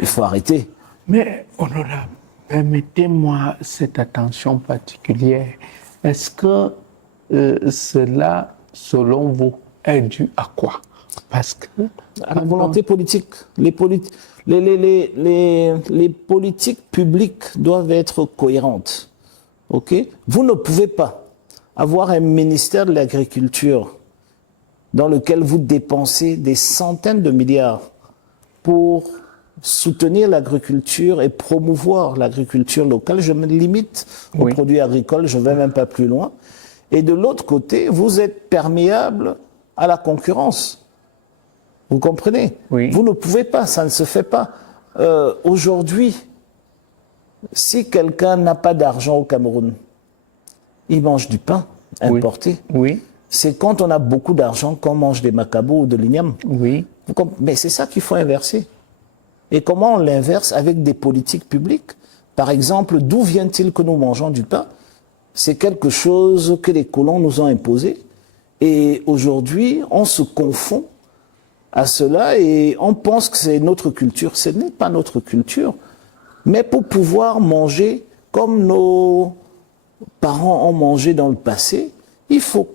Il faut arrêter. Mais honorable, permettez-moi cette attention particulière. Est-ce que cela, selon vous, est dû à quoi? Parce que à la volonté politique. Les politiques publiques doivent être cohérentes. Ok? Vous ne pouvez pas avoir un ministère de l'Agriculture dans lequel vous dépensez des centaines de milliards pour soutenir l'agriculture et promouvoir l'agriculture locale. Je me limite aux produits agricoles, je ne vais même pas plus loin. Et de l'autre côté, vous êtes perméable à la concurrence. Vous comprenez? Vous ne pouvez pas, ça ne se fait pas. Aujourd'hui, si quelqu'un n'a pas d'argent au Cameroun, il mange du pain importé. C'est quand on a beaucoup d'argent qu'on mange des macabos ou de l'igname. Mais c'est ça qu'il faut inverser. Et comment on l'inverse? Avec des politiques publiques. Par exemple, d'où vient-il que nous mangeons du pain? C'est quelque chose que les colons nous ont imposé. Et aujourd'hui, on se confond à cela et on pense que c'est notre culture. Ce n'est pas notre culture. Mais pour pouvoir manger comme nos parents ont mangé dans le passé, il faut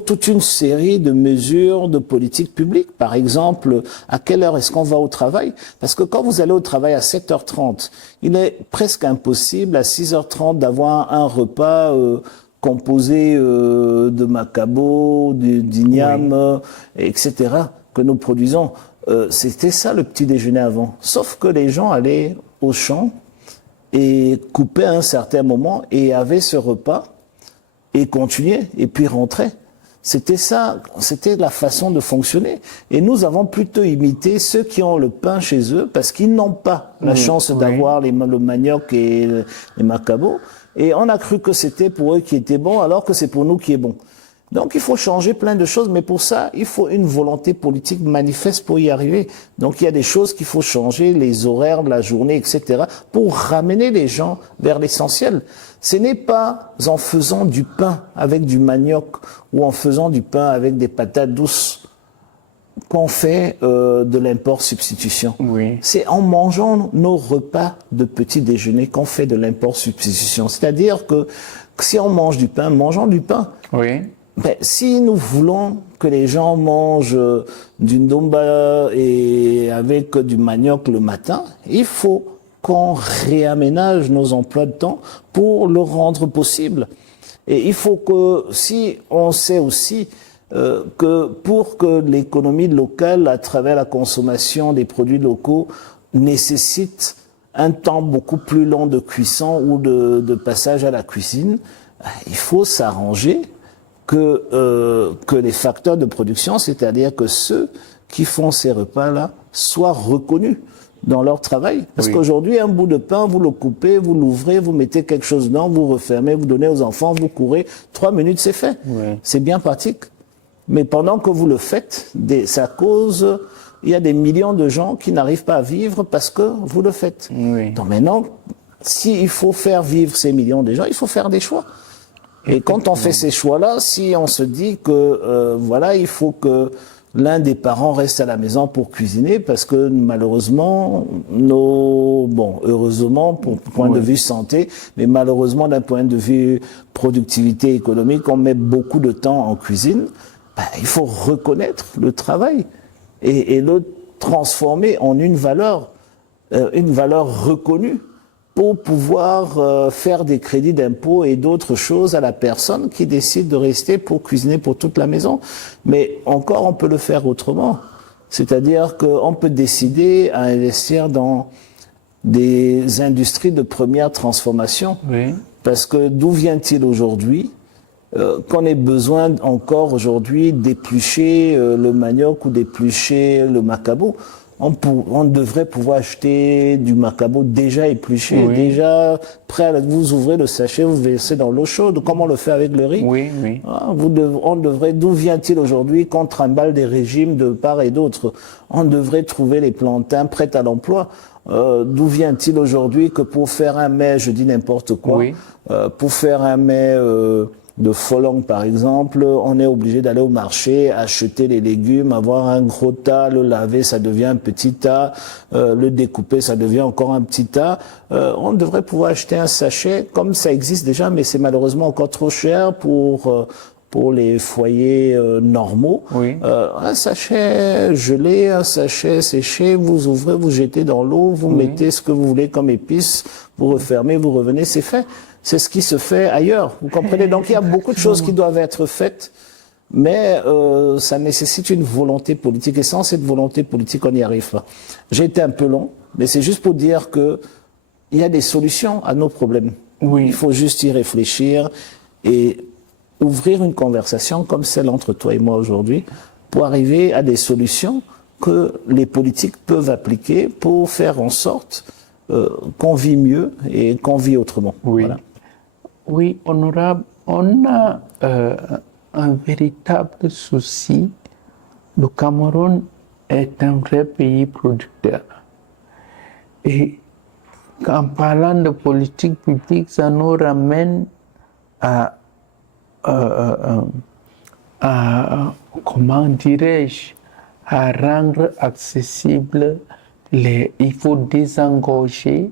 toute une série de mesures de politique publique. Par exemple, à quelle heure est-ce qu'on va au travail? Parce que quand vous allez au travail à 7h30, il est presque impossible à 6h30 d'avoir un repas composé de macabo, d'igname, etc., que nous produisons. C'était ça le petit déjeuner avant. Sauf que les gens allaient au champ et coupaient à un certain moment et avaient ce repas et continuaient et puis rentraient. C'était ça, c'était la façon de fonctionner. Et nous avons plutôt imité ceux qui ont le pain chez eux parce qu'ils n'ont pas la chance d'avoir le manioc et les macabos. Et on a cru que c'était pour eux qui était bon alors que c'est pour nous qui est bon. Donc il faut changer plein de choses, mais pour ça, il faut une volonté politique manifeste pour y arriver. Donc il y a des choses qu'il faut changer, les horaires de la journée, etc., pour ramener les gens vers l'essentiel. Ce n'est pas en faisant du pain avec du manioc ou en faisant du pain avec des patates douces qu'on fait de l'import-substitution. Oui. C'est en mangeant nos repas de petit déjeuner qu'on fait de l'import-substitution. C'est-à-dire que si on mange du pain, mangeons du pain. Oui. Ben, si nous voulons que les gens mangent du ndomba et avec du manioc le matin, il faut qu'on réaménage nos emplois de temps pour le rendre possible. Et il faut que, si on sait aussi que pour que l'économie locale, à travers la consommation des produits locaux, nécessite un temps beaucoup plus long de cuisson ou de passage à la cuisine, il faut s'arranger que les facteurs de production, c'est-à-dire que ceux qui font ces repas-là, soient reconnus dans leur travail. Parce qu'aujourd'hui, un bout de pain, vous le coupez, vous l'ouvrez, vous mettez quelque chose dedans, vous refermez, vous donnez aux enfants, vous courez, 3 minutes, c'est fait. C'est bien pratique. Mais pendant que vous le faites, ça cause... Il y a des millions de gens qui n'arrivent pas à vivre parce que vous le faites. Donc maintenant, s'il faut faire vivre ces millions de gens, il faut faire des choix. Et quand on fait ces choix-là, si on se dit que voilà, il faut que l'un des parents reste à la maison pour cuisiner, parce que malheureusement, heureusement pour point de vue santé, mais malheureusement d'un point de vue productivité économique, on met beaucoup de temps en cuisine. Il faut reconnaître le travail et le transformer en une valeur reconnue, pour pouvoir faire des crédits d'impôt et d'autres choses à la personne qui décide de rester pour cuisiner pour toute la maison. Mais encore, on peut le faire autrement. C'est-à-dire qu'on peut décider à investir dans des industries de première transformation. Parce que d'où vient-il aujourd'hui qu'on ait besoin encore aujourd'hui d'éplucher le manioc ou d'éplucher le macabo? On devrait pouvoir acheter du macabo déjà épluché, déjà prêt vous ouvrez le sachet, vous versez dans l'eau chaude, comme on le fait avec le riz. On devrait, d'où vient-il aujourd'hui qu'on trimballe des régimes de part et d'autre? On devrait trouver les plantains prêts à l'emploi. D'où vient-il aujourd'hui que pour faire un mets, je dis n'importe quoi, pour faire un mets de folong par exemple, on est obligé d'aller au marché, acheter les légumes, avoir un gros tas, le laver, ça devient un petit tas, le découper, ça devient encore un petit tas. On devrait pouvoir acheter un sachet, comme ça existe déjà, mais c'est malheureusement encore trop cher pour les foyers normaux. Un sachet gelé, un sachet séché, vous ouvrez, vous jetez dans l'eau, vous mettez ce que vous voulez comme épices, vous refermez, vous revenez, c'est fait. C'est ce qui se fait ailleurs, vous comprenez? Donc il y a beaucoup de choses qui doivent être faites, mais ça nécessite une volonté politique, et sans cette volonté politique, on n'y arrive pas. J'ai été un peu long, mais c'est juste pour dire que il y a des solutions à nos problèmes. Il faut juste y réfléchir et ouvrir une conversation comme celle entre toi et moi aujourd'hui, pour arriver à des solutions que les politiques peuvent appliquer pour faire en sorte qu'on vit mieux et qu'on vit autrement. Voilà. Oui, honorable, on a un véritable souci. Le Cameroun est un vrai pays producteur. Et en parlant de politique publique, ça nous ramène à comment dirais-je, à rendre accessible il faut désengorger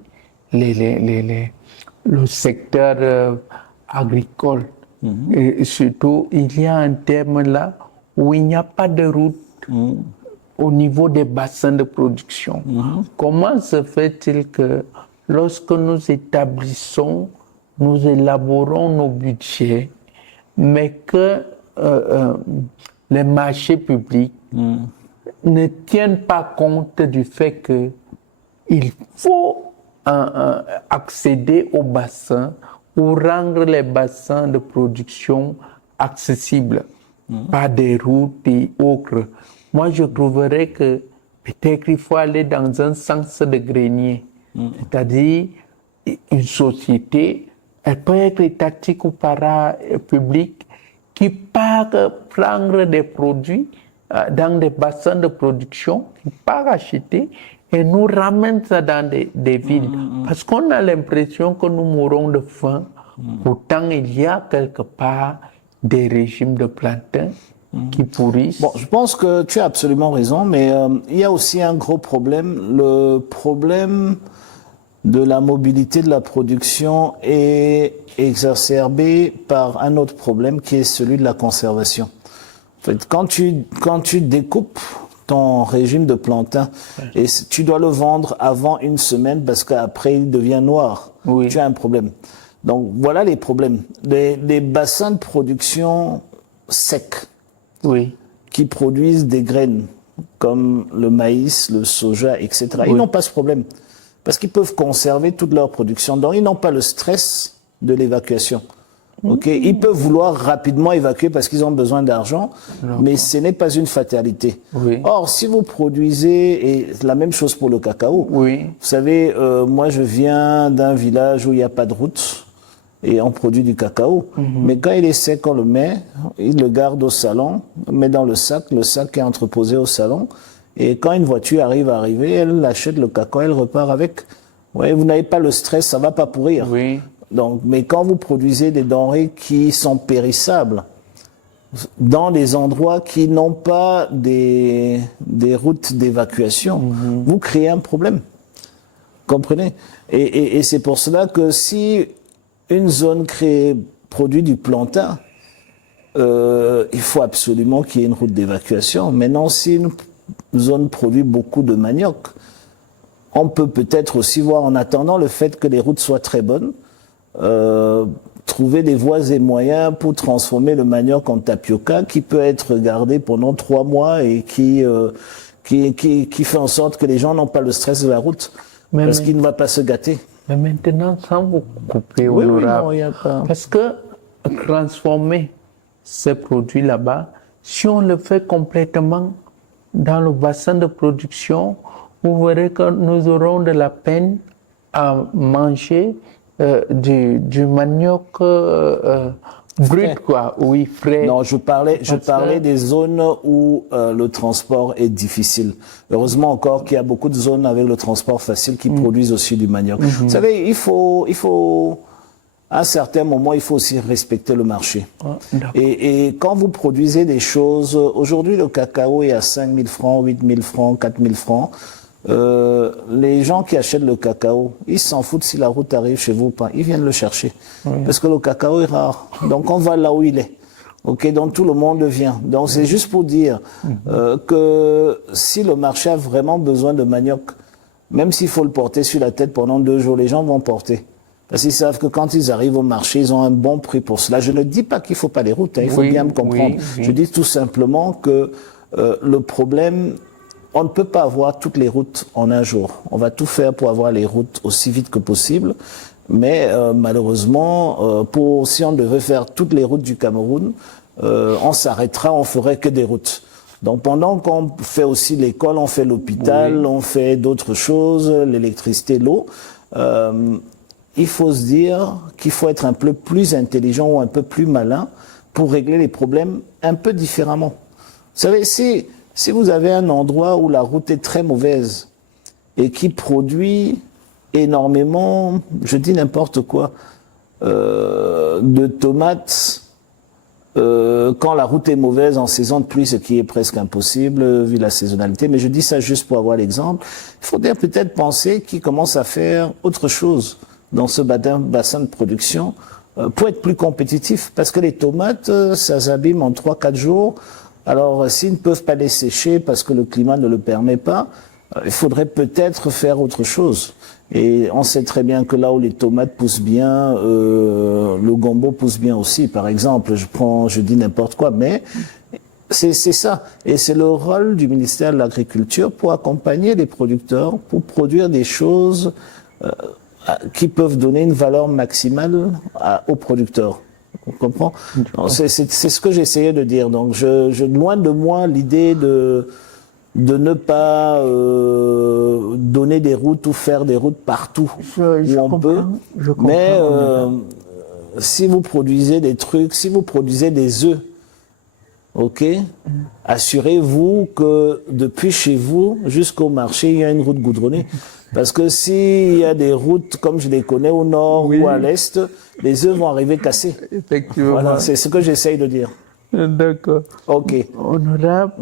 le secteur agricole. Et surtout, il y a un terme là où il n'y a pas de route au niveau des bassins de production. Comment se fait-il que lorsque nous élaborons nos budgets mais que les marchés publics ne tiennent pas compte du fait qu'il faut accéder aux bassins ou rendre les bassins de production accessibles par des routes et autres. Moi, je trouverais que peut-être il faut aller dans un sens de grenier. C'est-à-dire, une société, elle peut être étatique ou para-publique, qui part prendre des produits dans des bassins de production, qui part acheter et nous ramène ça dans des villes. Parce qu'on a l'impression que nous mourrons de faim. Pourtant, il y a quelque part des régimes de plantains qui pourrissent. Bon, je pense que tu as absolument raison, mais il y a aussi un gros problème. Le problème de la mobilité de la production est exacerbé par un autre problème qui est celui de la conservation. En fait, quand tu découpes ton régime de plantain et tu dois le vendre avant une semaine parce qu'après il devient noir, tu as un problème. Donc voilà les problèmes. Les bassins de production secs qui produisent des graines comme le maïs, le soja, etc. Ils n'ont pas ce problème parce qu'ils peuvent conserver toute leur production. Donc ils n'ont pas le stress de l'évacuation. Ils peuvent vouloir rapidement évacuer parce qu'ils ont besoin d'argent, mais ce n'est pas une fatalité. Or, si vous produisez, et la même chose pour le cacao, vous savez, moi je viens d'un village où il n'y a pas de route et on produit du cacao, mais quand il est sec, on le met, il le garde au salon, on met dans le sac est entreposé au salon, et quand une voiture arrive, elle achète le cacao, elle repart avec. Ouais, vous n'avez pas le stress, ça ne va pas pourrir. Donc, mais quand vous produisez des denrées qui sont périssables, dans des endroits qui n'ont pas des routes d'évacuation, vous créez un problème. Comprenez? Et c'est pour cela que si une zone produit du plantain, il faut absolument qu'il y ait une route d'évacuation. Maintenant, si une zone produit beaucoup de manioc, on peut peut-être aussi voir, en attendant le fait que les routes soient très bonnes, trouver des voies et moyens pour transformer le manioc en tapioca qui peut être gardé pendant 3 mois et qui fait en sorte que les gens n'ont pas le stress de la route parce qu'il ne va pas se gâter. Mais maintenant, sans vous couper, parce que transformer ces produits là-bas, si on le fait complètement dans le bassin de production, vous verrez que nous aurons de la peine à manger du manioc brut, frais. Non, je parlais des zones où le transport est difficile. Heureusement encore qu'il y a beaucoup de zones avec le transport facile qui produisent aussi du manioc. Vous savez, il faut à un certain moment, il faut aussi respecter le marché. Et quand vous produisez des choses, aujourd'hui le cacao est à 5 000 francs, 8 000 francs, 4 000 francs. Les gens qui achètent le cacao, ils s'en foutent si la route arrive chez vous ou pas. Ils viennent le chercher. Parce que le cacao est rare. Donc on va là où il est. Donc tout le monde vient. Donc c'est juste pour dire que si le marché a vraiment besoin de manioc, même s'il faut le porter sur la tête pendant 2 jours, les gens vont porter. Parce qu'ils savent que quand ils arrivent au marché, ils ont un bon prix pour cela. Je ne dis pas qu'il ne faut pas les routes, il faut bien me comprendre. Je dis tout simplement que le problème, on ne peut pas avoir toutes les routes en un jour. On va tout faire pour avoir les routes aussi vite que possible. Mais malheureusement, si on devait faire toutes les routes du Cameroun, on s'arrêtera, on ferait que des routes. Donc pendant qu'on fait aussi l'école, on fait l'hôpital, on fait d'autres choses, l'électricité, l'eau, il faut se dire qu'il faut être un peu plus intelligent ou un peu plus malin pour régler les problèmes un peu différemment. Vous savez, si vous avez un endroit où la route est très mauvaise et qui produit énormément, je dis n'importe quoi, de tomates, quand la route est mauvaise en saison de pluie, ce qui est presque impossible vu la saisonnalité, mais je dis ça juste pour avoir l'exemple, il faudrait peut-être penser qu'ils commencent à faire autre chose dans ce bassin de production pour être plus compétitif, parce que les tomates, ça s'abîme en 3-4 jours. Alors, s'ils ne peuvent pas les sécher parce que le climat ne le permet pas, il faudrait peut-être faire autre chose. Et on sait très bien que là où les tomates poussent bien, le gombo pousse bien aussi, par exemple. Je dis n'importe quoi, mais c'est ça. Et c'est le rôle du ministère de l'Agriculture pour accompagner les producteurs, pour produire des choses qui peuvent donner une valeur maximale aux producteurs. On comprend? C'est ce que j'essayais de dire. Donc, loin de moi l'idée de ne pas donner des routes ou faire des routes partout où on peut. Mais si vous produisez des trucs, si vous produisez des œufs, ok, assurez-vous que depuis chez vous jusqu'au marché, il y a une route goudronnée. Parce que s'il y a des routes comme je les connais au nord ou à l'est, les œufs vont arriver cassés. Effectivement. Voilà, c'est ce que j'essaye de dire. D'accord. Ok. Honorable,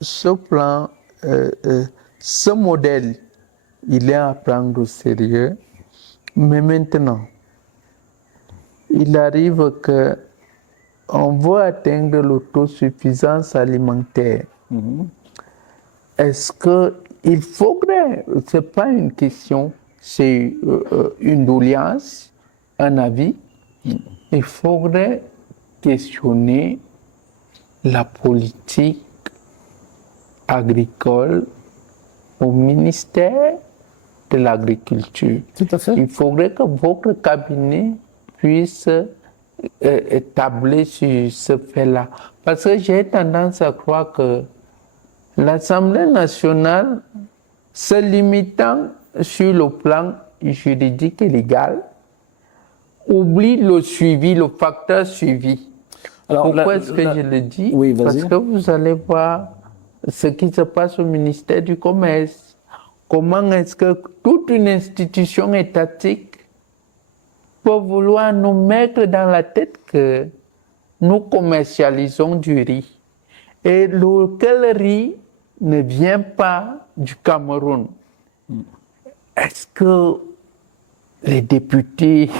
ce plan, ce modèle, il est à prendre au sérieux, mais maintenant, il arrive que on veut atteindre l'autosuffisance alimentaire. Est-ce qu'il faudrait, c'est pas une question, c'est une doléance, un avis, il faudrait questionner la politique agricole au ministère de l'Agriculture. Tout à fait. Il faudrait que votre cabinet puisse établir sur ce fait-là. Parce que j'ai tendance à croire que l'Assemblée nationale, se limitant sur le plan juridique et légal, oublie le suivi, le facteur suivi. Alors, pourquoi est-ce que je le dis? Oui, parce que vous allez voir ce qui se passe au ministère du Commerce. Comment est-ce que toute une institution étatique peut vouloir nous mettre dans la tête que nous commercialisons du riz. Et lequel riz ne vient pas du Cameroun. Est-ce que les députés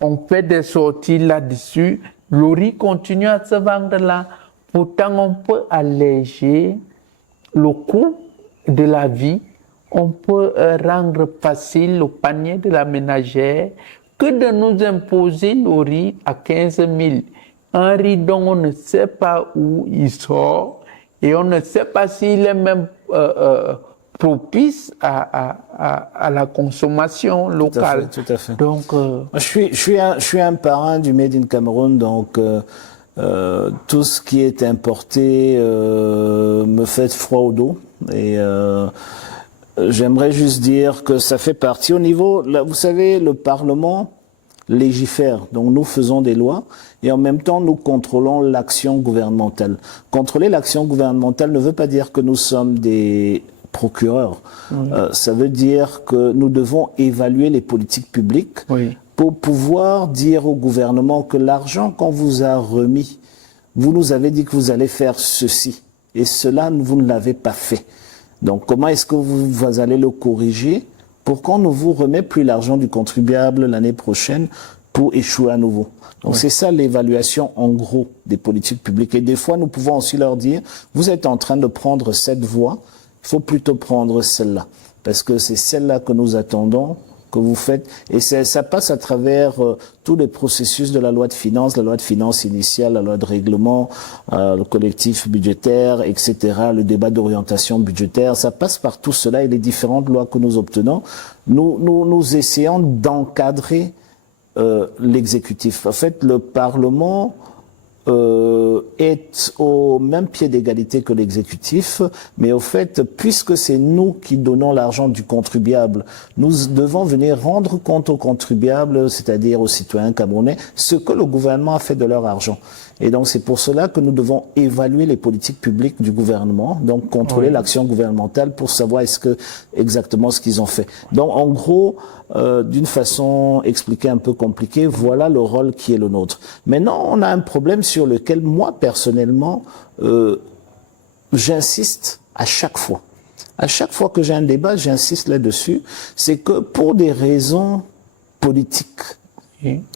ont fait des sorties là-dessus? Le riz continue à se vendre là. Pourtant, on peut alléger le coût de la vie. On peut rendre facile le panier de la ménagère que de nous imposer le riz à 15 000. Un riz dont on ne sait pas où il sort et on ne sait pas s'il est même propice à la consommation locale. Tout à fait. Donc, je suis un parrain du Made in Cameroun, donc tout ce qui est importé me fait froid au dos. Et j'aimerais juste dire que ça fait partie au niveau, là, vous savez, le Parlement légifère, donc nous faisons des lois et en même temps nous contrôlons l'action gouvernementale. Contrôler l'action gouvernementale ne veut pas dire que nous sommes des procureurs. Ça veut dire que nous devons évaluer les politiques publiques pour pouvoir dire au gouvernement que l'argent qu'on vous a remis, vous nous avez dit que vous allez faire ceci et cela vous ne l'avez pas fait. Donc, comment est-ce que vous allez le corriger pour qu'on ne vous remette plus l'argent du contribuable l'année prochaine pour échouer à nouveau? Donc, c'est ça l'évaluation, en gros, des politiques publiques. Et des fois, nous pouvons aussi leur dire, vous êtes en train de prendre cette voie, il faut plutôt prendre celle-là. Parce que c'est celle-là que nous attendons, que vous faites. Et ça passe à travers tous les processus de la loi de finances initiale, la loi de règlement, le collectif budgétaire, etc., le débat d'orientation budgétaire. Ça passe par tout cela et les différentes lois que nous obtenons. Nous essayons d'encadrer l'exécutif. En fait, le Parlement est au même pied d'égalité que l'exécutif, mais au fait, puisque c'est nous qui donnons l'argent du contribuable, nous devons venir rendre compte aux contribuables, c'est-à-dire aux citoyens camerounais, ce que le gouvernement a fait de leur argent. Et donc c'est pour cela que nous devons évaluer les politiques publiques du gouvernement, donc contrôler l'action gouvernementale pour savoir exactement ce qu'ils ont fait. Donc en gros, d'une façon expliquée un peu compliquée, voilà le rôle qui est le nôtre. Maintenant, on a un problème sur lequel moi personnellement, j'insiste à chaque fois. À chaque fois que j'ai un débat, j'insiste là-dessus, c'est que pour des raisons politiques,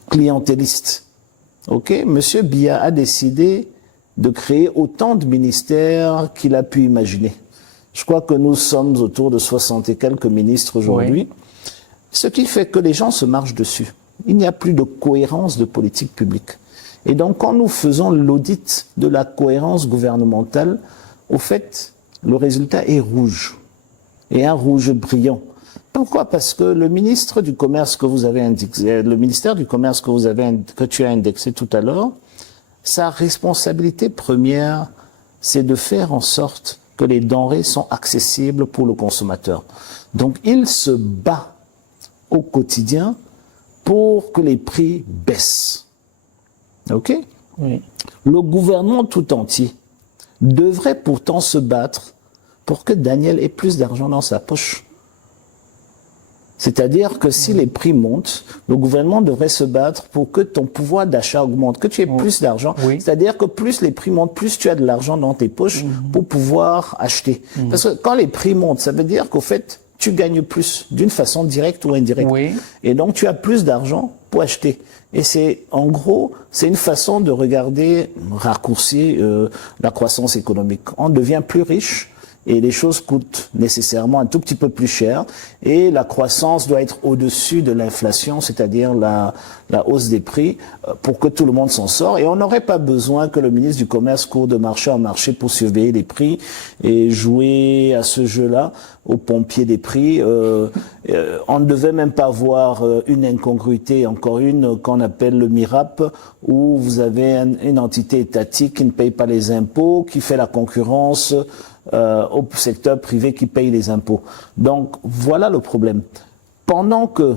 clientélistes, Monsieur Biya a décidé de créer autant de ministères qu'il a pu imaginer. Je crois que nous sommes autour de 60 et quelques ministres aujourd'hui. Oui. Ce qui fait que les gens se marchent dessus. Il n'y a plus de cohérence de politique publique. Et donc, quand nous faisons l'audit de la cohérence gouvernementale, au fait, le résultat est rouge. Et un rouge brillant. Pourquoi? Parce que le ministre du Commerce que vous avez indexé, le ministère du Commerce que tu as indexé tout à l'heure, sa responsabilité première, c'est de faire en sorte que les denrées sont accessibles pour le consommateur. Donc, il se bat au quotidien pour que les prix baissent. OK? Oui. Le gouvernement tout entier devrait pourtant se battre pour que Daniel ait plus d'argent dans sa poche. C'est-à-dire que si les prix montent, le gouvernement devrait se battre pour que ton pouvoir d'achat augmente, que tu aies plus d'argent. Oui. C'est-à-dire que plus les prix montent, plus tu as de l'argent dans tes poches pour pouvoir acheter. Parce que quand les prix montent, ça veut dire qu'au fait, tu gagnes plus, d'une façon directe ou indirecte. Oui. Et donc, tu as plus d'argent pour acheter. Et c'est, en gros, c'est une façon de regarder, raccourcir la croissance économique. On devient plus riche et les choses coûtent nécessairement un tout petit peu plus cher. Et la croissance doit être au-dessus de l'inflation, c'est-à-dire la hausse des prix, pour que tout le monde s'en sorte. Et on n'aurait pas besoin que le ministre du Commerce court de marché en marché pour surveiller les prix et jouer à ce jeu-là aux pompiers des prix. On ne devait même pas avoir une incongruité, encore une qu'on appelle le MIRAP, où vous avez une entité étatique qui ne paye pas les impôts, qui fait la concurrence au secteur privé qui paye les impôts. Donc voilà le problème. Pendant que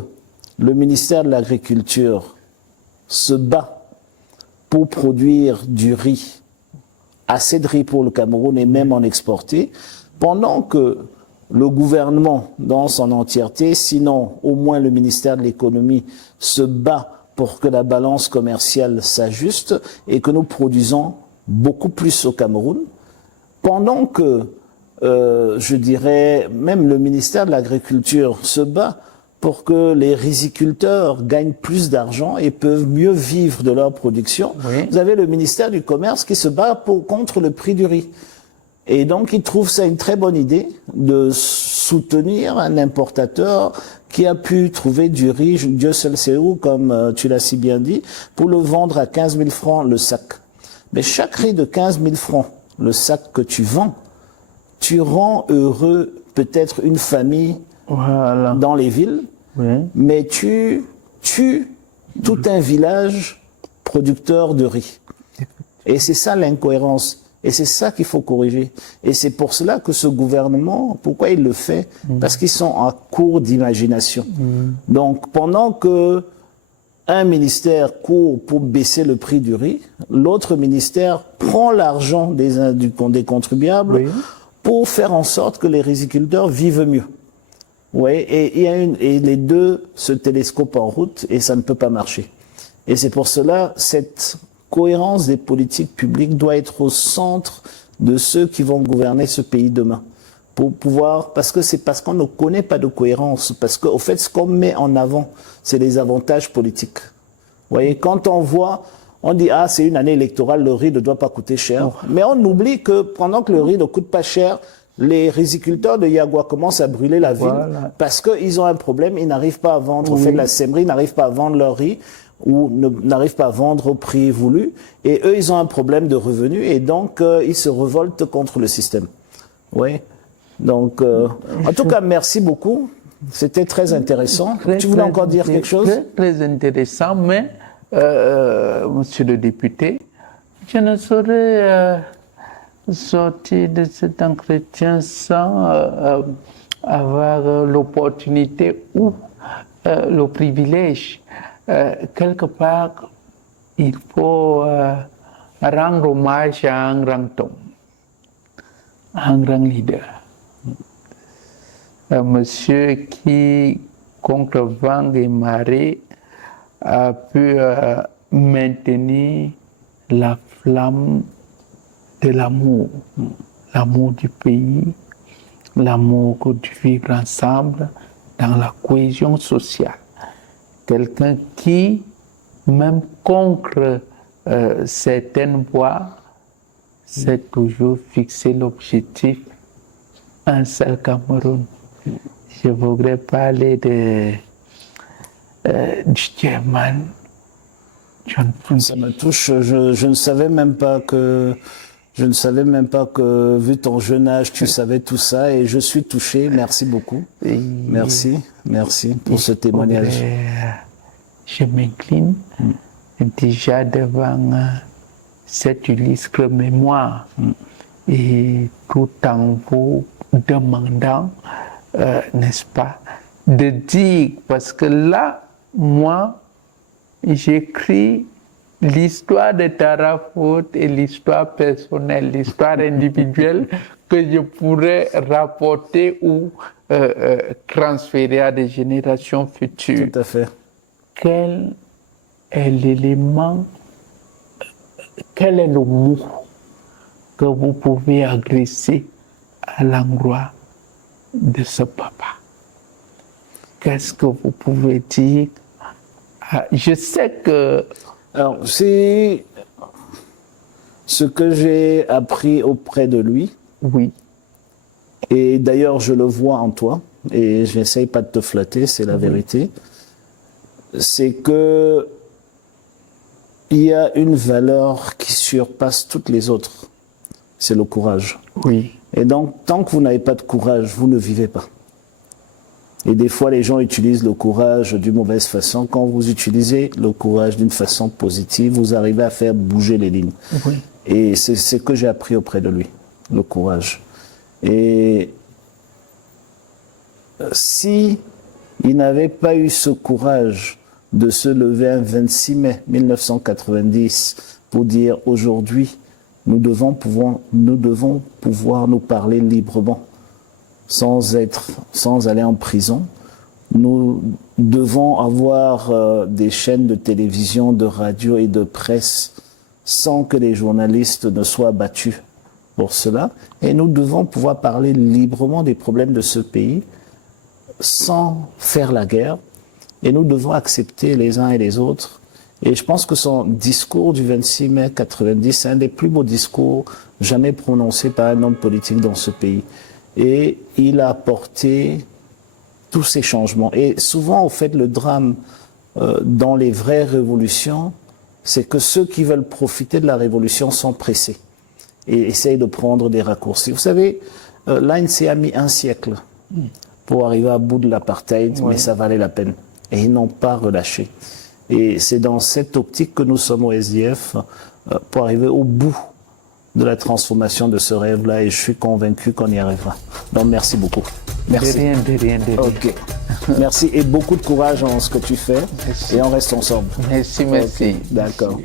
le ministère de l'Agriculture se bat pour produire du riz, assez de riz pour le Cameroun et même en exporter, pendant que le gouvernement dans son entièreté, sinon au moins le ministère de l'Économie, se bat pour que la balance commerciale s'ajuste et que nous produisons beaucoup plus au Cameroun, pendant que, je dirais, même le ministère de l'Agriculture se bat pour que les riziculteurs gagnent plus d'argent et peuvent mieux vivre de leur production, oui. Vous avez le ministère du Commerce qui se bat contre le prix du riz. Et donc, il trouve ça une très bonne idée de soutenir un importateur qui a pu trouver du riz, Dieu seul sait où, comme tu l'as si bien dit, pour le vendre à 15 000 francs le sac. Mais chaque riz de 15 000 francs, le sac que tu vends, tu rends heureux peut-être une famille voilà. Dans les villes, oui. Mais tu tues tout un village producteur de riz. Et c'est ça l'incohérence. Et c'est ça qu'il faut corriger. Et c'est pour cela que ce gouvernement, pourquoi il le fait? Parce qu'ils sont à court d'imagination. Donc pendant que un ministère court pour baisser le prix du riz, l'autre ministère prend l'argent des contribuables oui. Pour faire en sorte que les riziculteurs vivent mieux. Oui, et les deux se télescopent en route et ça ne peut pas marcher. Et c'est pour cela cette cohérence des politiques publiques doit être au centre de ceux qui vont gouverner ce pays demain. Pour pouvoir, parce qu'on ne connaît pas de cohérence, parce qu'au fait, ce qu'on met en avant, c'est les avantages politiques. Vous voyez, quand on voit, on dit, ah, c'est une année électorale, le riz ne doit pas coûter cher. Mais on oublie que pendant que le riz ne coûte pas cher, les riziculteurs de Yagua commencent à brûler la ville voilà. Parce qu'ils ont un problème, ils n'arrivent pas à vendre, oui. Au fait de la sèmerie, ils n'arrivent pas à vendre leur riz ou n'arrivent pas à vendre au prix voulu. Et eux, ils ont un problème de revenus et donc ils se révoltent contre le système. Oui. Donc, en tout cas, merci beaucoup. C'était très intéressant. Tu voulais encore dire quelque chose? Très intéressant, mais, monsieur le député, je ne saurais sortir de cet entretien sans avoir l'opportunité ou le privilège. Quelque part, il faut rendre hommage à un grand homme, un grand leader. Monsieur qui, contre vent et marée, a pu maintenir la flamme de l'amour, l'amour du pays, l'amour du vivre ensemble dans la cohésion sociale. Quelqu'un qui, même contre certaines voix, s'est toujours fixé l'objectif un seul Cameroun. Je voudrais parler du chairman John Funky. Ça me touche. Je ne savais même pas que, vu ton jeune âge, tu savais tout ça, et je suis touché. Merci beaucoup. Merci pour ce témoignage. Je m'incline déjà devant cette illustre mémoire et tout en vous demandant, n'est-ce pas, de dire, parce que là, moi, j'écris l'histoire de Tarafoot et l'histoire personnelle, l'histoire individuelle que je pourrais rapporter ou transférer à des générations futures. Tout à fait. Quel est l'élément, quel est le mot que vous pouvez agresser à l'endroit de ce papa? Qu'est-ce que vous pouvez dire? Je sais que... Alors, c'est ce que j'ai appris auprès de lui. Oui. Et d'ailleurs, je le vois en toi, et je n'essaye pas de te flatter, c'est la vérité. C'est que il y a une valeur qui surpasse toutes les autres. C'est le courage. Oui. Et donc, tant que vous n'avez pas de courage, vous ne vivez pas. Et des fois, les gens utilisent le courage d'une mauvaise façon. Quand vous utilisez le courage d'une façon positive, vous arrivez à faire bouger les lignes. Oui. Et c'est ce que j'ai appris auprès de lui, le courage. Et si il n'avait pas eu ce courage de se lever un 26 mai 1990 pour dire aujourd'hui, nous devons pouvoir nous parler librement, sans aller en prison. Nous devons avoir des chaînes de télévision, de radio et de presse sans que les journalistes ne soient battus pour cela. Et nous devons pouvoir parler librement des problèmes de ce pays sans faire la guerre. Et nous devons accepter les uns et les autres. Et je pense que son discours du 26 mai 90, c'est un des plus beaux discours jamais prononcés par un homme politique dans ce pays. Et il a apporté tous ces changements. Et souvent, au fait, le drame dans les vraies révolutions, c'est que ceux qui veulent profiter de la révolution sont pressés et essayent de prendre des raccourcis. Vous savez, l'ANC a mis 1 siècle pour arriver à bout de l'apartheid, mais ça valait la peine. Et ils n'ont pas relâché. Et c'est dans cette optique que nous sommes au SDF pour arriver au bout de la transformation de ce rêve-là, et je suis convaincu qu'on y arrivera. Donc merci beaucoup. Merci. De rien. Ok. Merci et beaucoup de courage en ce que tu fais. Merci. Et on reste ensemble. Merci. Okay. D'accord.